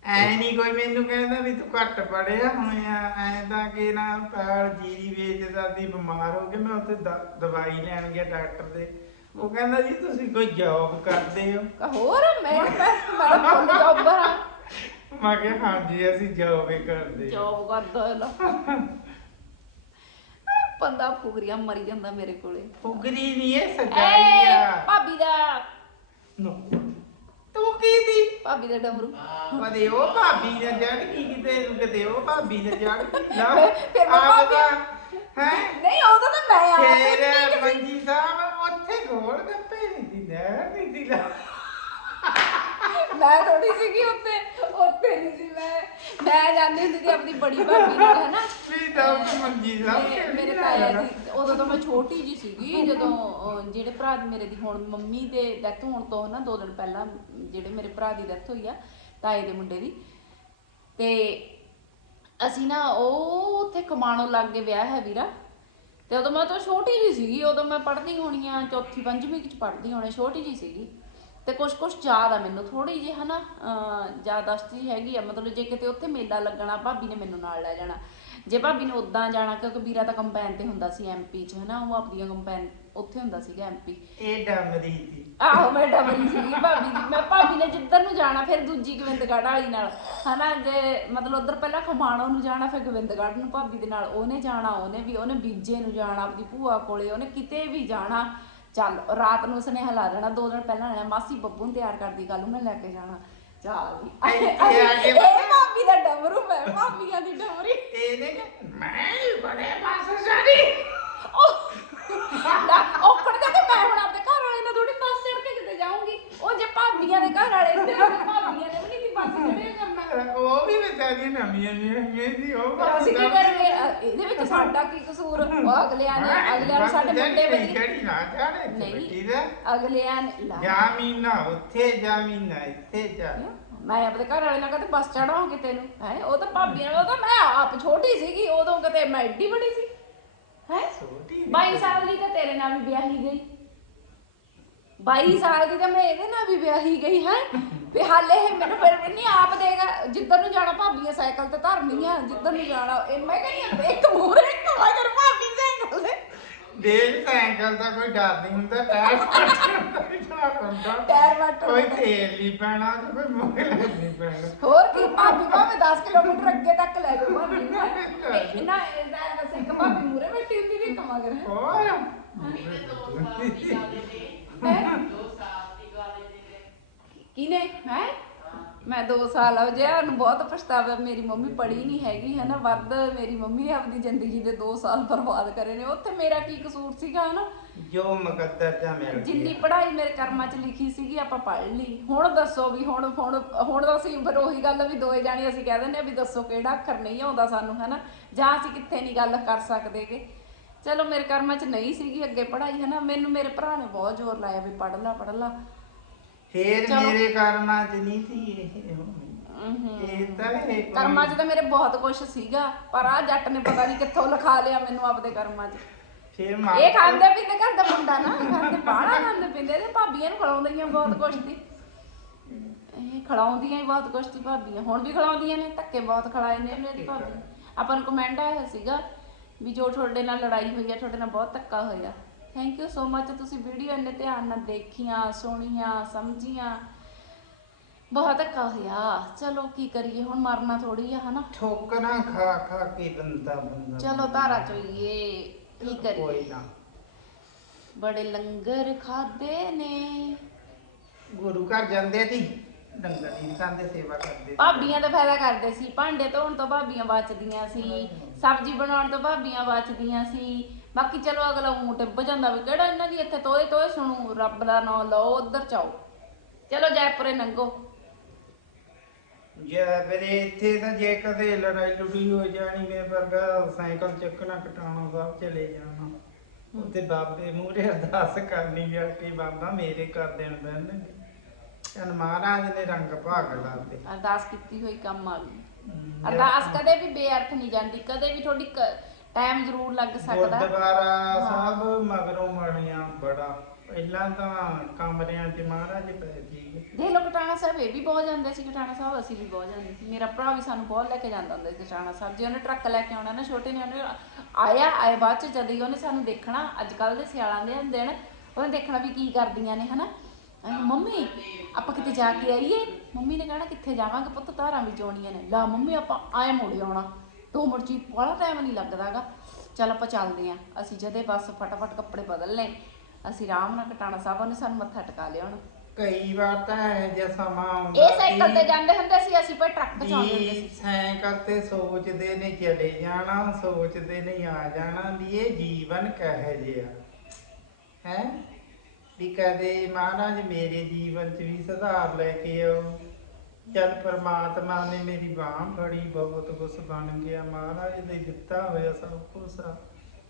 ਐ ਨਹੀਂ ਕੋਈ ਮੈਨੂੰ ਕਹਿੰਦਾ ਵੀ ਤੂੰ ਘੱਟ ਪੜਿਆ ਹੋਇਆ ਐ ਤਾਂ ਕਿ ਨਾ ਪੈਰ ਜੀਰੀ ਵੇਚਦਾ ਦੀ ਬਿਮਾਰ ਹੋ ਕੇ ਮੈਂ ਉੱਥੇ ਦ- ਦਵਾਈ ਲੈਣ ਗਿਆ ਡਾਕਟਰ ਦੇ। ਉਹ ਕਹਿੰਦਾ ਜੀ ਤੁਸੀਂ ਕੋਈ ਜੌਬ ਕਰਦੇ ਹੋ? ਹੋਰ ਮੈਂ ਮੈਂ ਮੈਂ ਫੁੱਲ ਜੌਬਰ ਆ। ਮੈਂ ਕਿਹਾ ਹਾਂਜੀ ਅਸੀਂ ਜੌਬ ਹੀ ਕਰਦੇ। ਜੌਬ ਕਰਦਾ ਲਾ ਬੰਦਾ ਫੁਗਰੀਆਂ ਮਰੀ ਜਾਂਦਾ ਮੇਰੇ ਕੋਲੇ। ਫੁਗਰੀ ਨਹੀਂ ਇਹ ਸਜਾਈ ਏ ਆ ਭਾਬੀ ਦਾ। ਨੋ। ਤੂੰ ਕੀ ਦੀ ਭਾਬੀ ਦਾ ਡਮਰੂ। ਕਦੇ ਉਹ ਭਾਬੀ ਨੇ ਜੜ ਕੀ ਕਿਤੇ ਕਿਤੇ ਉਹ ਭਾਬੀ ਨੇ ਜੜ ਕੀ ਲਾ ਫਿਰ ਮੈਂ ਭਾਬੀ- ਹੈ? ਨਹੀਂ ਉਹਦਾ ਤਾਂ ਮੈਂ ਆ ਫੇਰ ਮੰਜੀ ਸਾਹਿਬ ਉੱਥੇ ਗੋਲ ਗੱਪੇ ਨਹੀਂ ਦੀ ਨਹਿਰ ਨਹੀਂ ਦੀ ਲਾ ਮੈਂ ਥੋੜੀ ਸੀਗੀ ਉੱਤੇ ਉੱਤੇ ਨਹੀਂ ਸੀ ਮੈਂ। ਮੈਂ ਜਾਂਦੀ ਹੁੰਦੀ ਸੀ ਆਪਣੀ ਬੜੀ ਭਾਬੀ ਨਾਲ ਹਨਾ ਵੀ ਤਾਂ ਮੰਜੀ ਸਾਹਿਬ ਤੇ ਮੇਰੇ ਤਾਇਆ ਦੀ ਉਦੋਂ ਤਾਂ ਮੈਂ ਛੋਟੀ ਜੀ ਸੀਗੀ ਜਦੋਂ ਅਹ, ਜਿਹੜੇ ਭਰਾ ਦੀ ਮੇਰੇ ਦੀ ਹੁਣ ਮੰਮੀ ਦੇ ਡੈਥ ਹੋਣ ਤੋਂ ਨਾ ਦੋ ਦਿਨ ਪਹਿਲਾਂ ਜਿਹੜੇ ਮੇਰੇ ਭਰਾ ਦੀ ਡੈਥ ਹੋਈ ਆ ਤਾਏ ਦੇ ਮੁੰਡੇ ਦੀ। ਤੇ ਅਸੀਂ ਨਾ ਉਹ ਉੱਥੇ ਕਮਾਣੋਂ ਲੱਗ ਕੇ ਵਿਆਹ ਹੈ ਵੀਰਾ। ਤੇ ਉਦੋਂ ਮੈਂ ਤਾਂ ਛੋਟੀ ਜੀ ਸੀਗੀ ਉਦੋਂ ਮੈਂ ਪੜ੍ਹਦੀ ਹੋਣੀ ਆ ਚੌਥੀ ਪੰਜਵੀਂ ਵਿੱਚ ਪੜ੍ਹਦੀ ਹੋਣੀ ਛੋਟੀ ਜੀ ਸੀਗੀ। ਤੇ ਕੁਛ ਕੁਛ ਯਾਦ ਆ ਮੈਨੂੰ ਥੋੜੀ ਜਿਹੀ ਹਨਾ ਯਾਦਾਸ਼ਤ ਹੈਗੀ ਆ ਮਤਲਬ ਜੇ ਕਿਤੇ ਉੱਥੇ ਮੇਲਾ ਲੱਗਣਾ ਭਾਬੀ ਨੇ ਮੈਨੂੰ ਨਾਲ ਲੈ ਜਾਣਾ। ਜੇ ਭਾਬੀ ਨੇ ਉਦਾਂ ਜਾਣਾ ਕਿਉਂਕਿ ਵੀਰਾ ਤਾਂ ਕੰਪੈਨ ਤੇ ਹੁੰਦਾ ਸੀ ਐਮਪੀ ਚ ਹਨਾ ਉਹ ਆਪਣੀਆਂ ਕੰਪੈਨ ਉੱਥੇ ਹੁੰਦਾ ਸੀਗਾ ਐਮਪੀ ਇਹ ਡਮਰੀ ਸੀ। ਆਹੋ ਮੈਂ ਡਬਲੀ ਸੀਗੀ ਭਾਬੀ ਦੀ। ਮੈਂ ਭਾਬੀ ਨੇ ਜਿੱਧਰ ਨੂੰ ਜਾਣਾ ਫਿਰ ਦੂਜੀ ਗੋਬਿੰਦਗੜ੍ਹ ਵਾਲੀ ਨਾਲ। ਹਨਾ ਜੇ ਮਤਲਬ ਉਧਰ ਪਹਿਲਾਂ ਖਮਾਣੋ ਨੂੰ ਜਾਣਾ ਫਿਰ ਗੋਬਿੰਦਗੜ੍ਹ ਨੂੰ ਭਾਬੀ ਦੇ ਨਾਲ। ਉਹਨੇ ਜਾਣਾ ਉਹਨੇ ਵੀ ਉਹਨੇ ਬੀਜੇ ਨੂੰ ਜਾਣਾ ਆਪਣੀ ਭੂਆ ਕੋਲੇ ਉਹਨੇ ਕਿਤੇ ਵੀ ਜਾਣਾ। ਚੱਲ ਰਾਤ ਨੂੰ ਉਸਨੇ ਹਿਲਾ ਦੇਣਾ ਦੋ ਦਿਨ ਪਹਿਲਾਂ ਆਣਾ ਮਾਸੀ ਬੱਬੂ ਨੂੰ ਤਿਆਰ ਕਰਦੀ ਕੱਲ ਨੂੰ ਮੈਂ ਲੈ ਕੇ ਜਾਣਾ। ਚੱਲ। ਜੀ ਇੱਥੇ ਦਾ ਡਮਰੂ ਮੈਂ ਭਾਬੀਆਂ ਦੀ ਡਮਰੀ। ਤੇ ਇਹਨੇ ਕਿਹਾ, ਮੈਂ ਬੜੇ ਪਾਸੇ ਸਾਰੀ ਉਹ ਔਕੜ ਦਾ ਕਿ ਮੈਂ ਹੁਣ ਆਪਣੇ ਘਰ ਵਾਲੇ ਨਾਲ ਥੋੜੀ ਬੱਸ ਚੜ ਕਿਤੇ ਜਾਊਂਗੀ। ਉਹ ਜੇ ਭਾਬੀਆਂ ਦੇ ਘਰ ਵਾਲੇ ਤੇ ਭਾਬੀਆਂ ਨੇ ਵੀ ਨਹੀਂ ਸੀ ਬੱਸ ਚੜੇ ਉਹ ਵੀ ਵਿਚਾਰੀ ਨਵੀਂ ਨਵੀਂ ਸੀ ਉਹ ਬਸ ਕੀ ਕਰੀਏ? ਇਹਦੇ ਵਿੱਚ ਸਾਡਾ ਕੀ ਕਸੂਰ? ਉਹ ਅਗਲਿਆਂ ਨੇ ਅਗਲਿਆਂ ਨੂੰ ਸਾਡੇ ਮੁੰਡੇ ਵਧੀਆ ਨਹੀਂ। ਨਹੀਂ ਦਾ ਅਗਲਿਆਂ ਨੇ ਲਾ- ਜਾਮੀਨਾ ਉੱਥੇ ਜਾਮੀਨਾ ਇੱਥੇ ਜਾ। ਮੈਂ ਆਪਣੇ ਘਰ ਵਾਲੇ ਨਾਲ ਕਦੇ ਬੱਸ ਚੜਾਉਂ ਕਿਤੇ ਨੂੰ? ਹੈ? ਉਹ ਤਾਂ ਭਾਬੀਆਂ ਨਾਲ ਉਹ ਤਾਂ ਮੈਂ ਆਪ ਛੋਟੀ ਸੀਗੀ ਉਦੋਂ ਕਿਤੇ ਮੈਂ ਐਡੀ ਬੜੀ ਸੀ। ਹੈ? ਛੋਟੀ 22 ਸਾਲ ਦੀ ਤਾਂ ਤੇਰੇ ਨਾਲ ਵੀ ਵਿਆਹੀ ਗਈ। 22 ਸਾਲ ਦੀ ਤਾਂ ਮੈਂ ਇਹਦੇ ਨਾਲ ਵੀ ਵਿਆਹੀ ਗਈ ਹੈ? ਤੇ ਹਾਲੇ ਇਹ ਮੈਨੂੰ ਫਿਰ ਵੀ ਨਹੀਂ ਆਪ ਦੇਗਾ। ਜਿੱਧਰ ਨੂੰ ਜਾਣਾ ਭਾਬੀਆਂ ਸਾਈਕਲ ਤੇ ਧਰਨੀਆਂ ਜਿੱਧਰ ਨੂੰ ਜਾਣਾ ਇਹ ਮੈਂ ਕਹਿੰਦੀ ਇੱਕ ਮੂਹਰੇ ਇੱਕ ਮਗਰ ਭਾਬੀ ਸਾਈਕਲ ਤੇ। ਦੇਖ ਸਾਈਕਲ ਦਾ ਕੋਈ ਡਰ ਨਹੀਂ ਹੁੰਦਾ ਟਾਇਰ ਫਟਣ ਦਾ ਵੀ ਡਰ ਹੁੰਦਾ। ਟਾਇਰ ਵੱਟ ਕੋਈ ਤੇਲ ਨਹੀਂ ਪੈਣਾ ਤੇ ਕੋਈ ਮੋਬਾਈਲ ਨਹੀਂ ਪੈਣਾ। ਹੋਰ ਕੀ ਭਾਬੀ ਭਾਵੇਂ 10 ਕਿਲੋਮੀਟਰ ਅੱਗੇ ਤੱਕ ਲੈ ਜਾਓ ਭਾਬੀ। ਨੂੰ ਇਹ- ਇਹਨਾਂ ਇਹਦਾ ਇੱਕ ਭਾਬੀ ਮੂਹਰੇ ਬੈਠੀ ਹੁੰਦੀ ਵੀ ਇੱਕ ਮਗਰ। ਹੈ? ਹੋਰ ਕਿਨੇ ਹੈ? ਮੈਂ 2 ਸਾਲ ਹੋ ਜਿਆ ਨੂੰ ਬਹੁਤ ਪਛਤਾਵਾ ਮੇਰੀ ਮੰਮੀ ਪੜ੍ਹੀ ਨਹੀਂ ਹੈਗੀ ਹੈ ਨਾ ਵੱਧ ਮੇਰੀ ਮੰਮੀ ਨੇ ਆਪਣੀ ਜ਼ਿੰਦਗੀ ਦੇ 2 ਸਾਲ ਬਰਬਾਦ ਕਰੇ ਨੇ ਉੱਥੇ ਮੇਰਾ ਕੀ ਕਸੂਰ ਸੀਗਾ ਹਨਾ? ਜੋ ਮੁਕੱਦਰ ਜਾਂ ਮਿਲ ਜਿੰਨੀ ਪੜ੍ਹਾਈ ਮੇਰੇ ਕਰਮਾਂ 'ਚ ਲਿਖੀ ਸੀਗੀ ਆਪਾਂ ਪੜ੍ਹ ਲਈ। ਹੁਣ ਦੱਸੋ ਵੀ ਹੁਣ ਹੁਣ ਹੁਣ ਤਾਂ ਅਸੀਂ ਫਿਰ ਉਹੀ ਗੱਲ ਵੀ ਦੋਏ ਜਾਣੇ ਅਸੀਂ ਕਹਿ ਦਿੰਦੇ ਆ ਵੀ ਦੱਸੋ ਕਿਹੜਾ ਅੱਖਰ ਨਹੀਂ ਆਉਂਦਾ ਸਾਨੂੰ ਹਨਾ? ਜਾਂ ਅਸੀਂ ਕਿੱਥੇ ਨਹੀਂ ਗੱਲ ਕਰ ਸਕਦੇਗੇ। ਚਲੋ ਮੇਰੇ ਕਰਮਾਂ 'ਚ ਨਹੀਂ ਸੀਗੀ ਅੱਗੇ ਪੜ੍ਹਾਈ ਹਨਾ? ਮੈਨੂੰ ਮੇਰੇ ਭਰਾ ਨੇ ਬਹੁਤ ਜ਼ੋਰ ਲਾਇਆ ਵੀ ਪੜ੍ਹ ਲਾ ਪੜ੍ਹ ਲਾ। ਫੇਰ ਚਲੋ। ਮੇਰੇ ਕਰਮਾਂ ਚ ਨਹੀਂ ਸੀ ਇਹ ਤਾਂ ਕਰਮਾਂ 'ਚ ਤਾਂ ਮੇਰੇ ਬਹੁਤ ਕੁਝ ਸੀਗਾ ਪਰ ਆ ਜੱਟ ਨੇ ਪਤਾ ਨਹੀਂ ਕਿੱਥੋਂ ਲਿਖਾ ਲਿਆ ਮੈਨੂੰ ਆਪਦੇ ਕਰਮਾਂ 'ਚ। ਫੇਰ ਮਾਂ ਇਹ ਖਾਂਦੇ ਪੀਂਦੇ ਘਰ ਦਾ ਮੁੰਡਾ ਨਾ ਖਾਂਦੇ ਬਾਹਲਾ ਖਾਂਦੇ ਪੀਂਦੇ ਤੇ ਭਾਬੀਆਂ ਨੂੰ ਖਿਲਾਉਂਦੀਆਂ ਬਹੁਤ ਕੁਛ ਦੀ। ਇਹ ਖਿਲਾਉਂਦੀਆਂ ਹੀ ਬਹੁਤ ਕੁਛ ਦੀ ਭਾਬੀਆਂ ਹੁਣ ਵੀ ਖਿਲਾਉਂਦੀਆਂ ਨੇ ਧੱਕੇ ਬਹੁਤ ਖਿਲਾਏ ਨੇ ਮੇਰੀ ਭਾਬੀ। ਆਪਾਂ ਨੂੰ ਕਮੈਂਟ ਆਇਆ ਸੀਗਾ ਵੀ ਜੋ ਤੁਹਾਡੇ ਨਾਲ ਲੜਾਈ ਹੋਈ ਹੈ ਤੁਹਾਡੇ ਨਾਲ ਬਹੁਤ ਧੱਕਾ ਹੋਇਆ। ਥੈਂਕ ਯੂ ਸੋ ਮਚ ਤੁਸੀਂ ਵੀਡੀਓ ਇੰਨੇ ਧਿਆਨ ਨਾਲ ਦੇਖੀਆਂ ਸੁਣੀਆਂ ਸਮਝੀਆਂ। ਬਹੁਤ ਧੱਕਾ ਹੋਇਆ। ਚਲੋ ਕੀ ਕਰੀਏ ਹੁਣ ਮਰਨਾ ਥੋੜੀ ਆ ਹਨਾ? ਠੋਕਰਾਂ ਖਾ ਖਾ ਕੇ ਬੰਦਾ ਬੰਦਾ। ਚਲੋ ਧਾਰਾ ਚੋਈਏ। ਕੀ ਕਰੀਏ? ਕੋਈ ਨਾ। ਬੜੇ ਲੰਗਰ ਖਾਦੇ ਨੇ। ਗੁਰੂ ਘਰ ਜਾਂਦੇ ਸੀ। ਡੰਗਰ ਨਹੀਂ ਖਾਂਦੇ ਸੇਵਾ ਕਰਦੇ ਸੀ। ਭਾਬੀਆਂ ਦਾ ਫਾਇਦਾ ਕਰਦੇ ਸੀ। ਭਾਂਡੇ ਧੋਣ ਤੋਂ ਭਾਬੀਆਂ ਬਚਦੀਆਂ ਸੀ। ਸਬਜ਼ੀ ਬਣਾਉਣ ਤੋਂ ਭਾਬੀਆਂ ਬਚਦੀਆਂ ਸੀ। ਬਾਕੀ ਚਲੋ ਅਗਲਾ ਊਂ ਟਿੱਬ ਜਾਂਦਾ ਵੀ ਕਿਹੜਾ ਇਹਨਾਂ ਦੀ ਇੱਥੇ ਤੋਏ ਤੋਏ ਸੁਣੂ ਰੱਬ ਦਾ ਨਾਮ ਲਓ ਉਧਰ ਚਾਓ ਚਲੋ ਜੈਪੁਰੇ ਨੰਗੋ। ਜੇ ਵੀਰੇ ਇੱਥੇ ਤਾਂ ਜੇ ਕਦੇ ਲੜਾਈ ਲੁੜੀ ਹੋ ਜਾਣੀ ਮੈਂ ਵਰਗਾ ਸਾਈਕਲ ਚੱਕਣਾ ਕਟਾਉਣਾ ਸਭ ਚਲੇ ਜਾਣਾ। ਉੱਤੇ ਬਾਬੇ ਮੂਹਰੇ ਅਰਦਾਸ ਕਰਨੀ ਜਾ ਕੇ ਬਾਬਾ ਮੇਰੇ ਕਰ ਦੇਣ ਬੈਨ ਚਨ ਮਹਾਰਾਜ ਨੇ ਰੰਗ ਭਾਗ ਲਾਤੇ ਅਰਦਾਸ ਕੀਤੀ ਹੋਈ ਕੰਮ ਆ ਗਈ। ਅਰਦਾਸ ਕਦੇ ਵੀ ਬੇਅਰਥ ਨਹੀਂ ਜਾਂਦੀ ਕਦੇ ਵੀ ਤੁਹਾਡੀ ਟਾਈਮ ਜ਼ਰੂਰ ਲੱਗ ਸਕਦਾ। ਗੁਰਦੁਆਰਾ ਸਾਹਿਬ ਮਗਰੋਂ ਬਣਿਆ ਬੜਾ। ਪਹਿਲਾਂ ਤਾਂ ਕਮਰਿਆਂ 'ਚ ਮਹਾਰਾਜ ਪੈ ਜੀ ਦੇਖ ਲੋ ਕਟਾਣਾ ਸਾਹਿਬ ਇਹ ਵੀ ਬਹੁਤ ਜਾਂਦੇ ਸੀ ਕਟਾਣਾ ਸਾਹਿਬ ਅਸੀਂ ਵੀ ਬਹੁਤ ਜਾਂਦੇ ਸੀ। ਮੇਰਾ ਭਰਾ ਵੀ ਸਾਨੂੰ ਬਹੁਤ ਲੈ ਕੇ ਜਾਂਦਾ ਹੁੰਦਾ ਸੀ ਕਟਾਣਾ ਸਾਹਿਬ। ਜੇ ਉਹਨੇ ਟਰੱਕ ਲੈ ਕੇ ਆਉਣਾ ਨਾ ਛੋਟੇ ਨੇ ਉਹਨੇ ਆਇਆ ਆਏ ਬਾਅਦ ਚ ਜਦ ਹੀ ਉਹਨੇ ਸਾਨੂੰ ਦੇਖਣਾ ਅੱਜ ਕੱਲ ਦੇ ਸਿਆਲਾਂ ਦੇ ਦਿਨ ਉਹਨੇ ਦੇਖਣਾ ਵੀ ਕੀ ਕਰਦੀਆਂ ਨੇ ਹਨਾ? ਅਹ ਮੰਮੀ ਆਪਾਂ ਕਿਤੇ ਜਾ ਕੇ ਆਈਏ? ਮੰਮੀ ਨੇ ਕਹਿਣਾ ਕਿੱਥੇ ਜਾਵਾਂਗੇ ਪੁੱਤ? ਧਾਰਾਂ ਵੀ ਜੋਣੀਆਂ ਨੇ। ਲਾ ਮੰਮੀ ਆਪਾਂ ਆਏ ਮੁੜ ਆਉਣਾ। ਦੋ ਮਰਜ਼ੀ ਬੜਾ ਟਾਈਮ ਨਹੀਂ ਲੱਗਦਾਗਾ ਚੱਲ ਆਪਾਂ ਚੱਲਦੇ ਆਂ ਅਸੀਂ ਜਦੇ ਬਸ ਫਟਾਫਟ ਕੱਪੜੇ ਬਦਲ ਲਏ। ਅਸੀਂ ਆਰਾਮ ਨਾਲ ਕਟਾਣਾ ਸਾਹਿਬ ਉਹਨੇ ਸਾਨੂੰ ਮੱਥਾ ਟਿਕਾ ਲਿਆ ਹੁਣ। ਕਈ ਵਾਰ ਤਾਂ ਇਹ ਜਿਹਾ ਸਮਾਂ ਆਉਂਦਾ ਇਹ ਸਾਈਕਲ ਤੇ ਜਾਂਦੇ ਹੁੰਦੇ ਸੀ ਅਸੀਂ ਪਰ ਟਰੱਕ ਚਲਾਉਂਦੇ ਹੁੰਦੇ ਸੀ। ਸਾਈਕਲ ਤੇ ਸੋਚਦੇ ਨੇ ਚਲੇ ਜਾਣਾ ਸੋਚਦੇ ਨੇ ਆ ਜਾਣਾ ਵੀ ਇਹ ਜੀਵਨ ਕਹੇ ਜਿਆ ਹੈ? ਵੀ ਕਦੇ ਮਹਾਰਾਜ ਮੇਰੇ ਜੀਵਨ 'ਚ ਵੀ ਸੁਧਾਰ ਲੈ ਕੇ ਆਓ। ਜਦ ਪ੍ਰਮਾਤਮਾ ਨੇ ਮੇਰੀ ਬਾਹ ਫੜੀ ਬਹੁਤ ਕੁਛ ਬਣ ਗਿਆ। ਮਹਾਰਾਜ ਦੇ ਦਿੱਤਾ ਹੋਇਆ ਸਭ ਕੁਛ ਆ।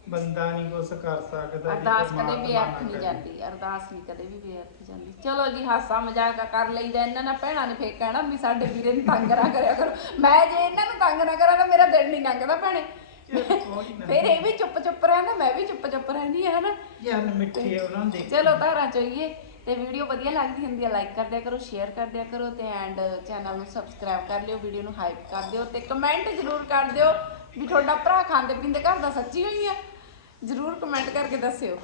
ਬੰਦਾ ਨਹੀਂ ਕੁਛ ਕਰ ਸਕਦਾ ਜੇ ਅਰਦਾਸ ਕਦੇ ਪ੍ਰਮਾਤਮਾ ਬੇਅਰਥ ਨਾ ਨਹੀਂ ਕਰੇ। ਜਾਂਦੀ ਅਰਦਾਸ ਨਹੀਂ ਕਦੇ ਵੀ ਬੇਅਰਥ ਜਾਂਦੀ। ਚਲੋ ਜੀ ਹਾਸਾ ਮਜ਼ਾਕ ਕਰ ਲਈਦਾ ਇਹਨਾਂ ਨਾਲ ਭੈਣਾਂ ਨੇ ਫੇਰ ਕਹਿਣਾ ਵੀ ਸਾਡੇ ਵੀਰੇ ਨੂੰ ਤੰਗ ਨਾ ਕਰਿਆ ਕਰੋ। ਮੈਂ ਜੇ ਇਹਨਾਂ ਨੂੰ ਤੰਗ ਨਾ ਕਰਾਂ ਤਾਂ ਮੇਰਾ ਦਿਲ ਨਹੀਂ ਲੰਘਦਾ ਭੈਣੇ। ਚੱਲ ਕੋਈ ਨਾ। ਫਿਰ ਇਹ ਵੀ ਚੁੱਪ ਚੁੱਪ ਰਹਿੰਦਾ ਮੈਂ ਵੀ ਚੁੱਪ ਚੁੱਪ ਰਹਿੰਦੀ ਆ ਹਨਾ? ਜਨ ਮਿੱਠੇ ਉਹਨਾਂ ਦੇ। ਚਲੋ ਧਾਰਾਂ ਚੋਈਏ। ਤੇ ਵੀਡੀਓ ਵਧੀਆ ਲੱਗਦੀ ਹੁੰਦੀ ਹੈ ਲਾਈਕ ਕਰ ਦਿਆ ਕਰੋ ਸ਼ੇਅਰ ਕਰ ਦਿਆ ਕਰੋ ਤੇ ਐਂਡ ਚੈਨਲ ਨੂੰ ਸਬਸਕ੍ਰਾਈਬ ਕਰ ਲਿਓ ਵੀਡੀਓ ਨੂੰ ਹਾਈਪ ਕਰ ਦਿਓ ਤੇ ਕਮੈਂਟ ਜ਼ਰੂਰ ਕਰ ਦਿਓ ਵੀ ਤੁਹਾਡਾ ਭਰਾ ਖਾਂਦੇ ਪੀਂਦੇ ਘਰ ਦਾ ਸੱਚੀ ਹੋਈ ਹੈ ਜ਼ਰੂਰ ਕਮੈਂਟ ਕਰਕੇ ਦੱਸਿਓ।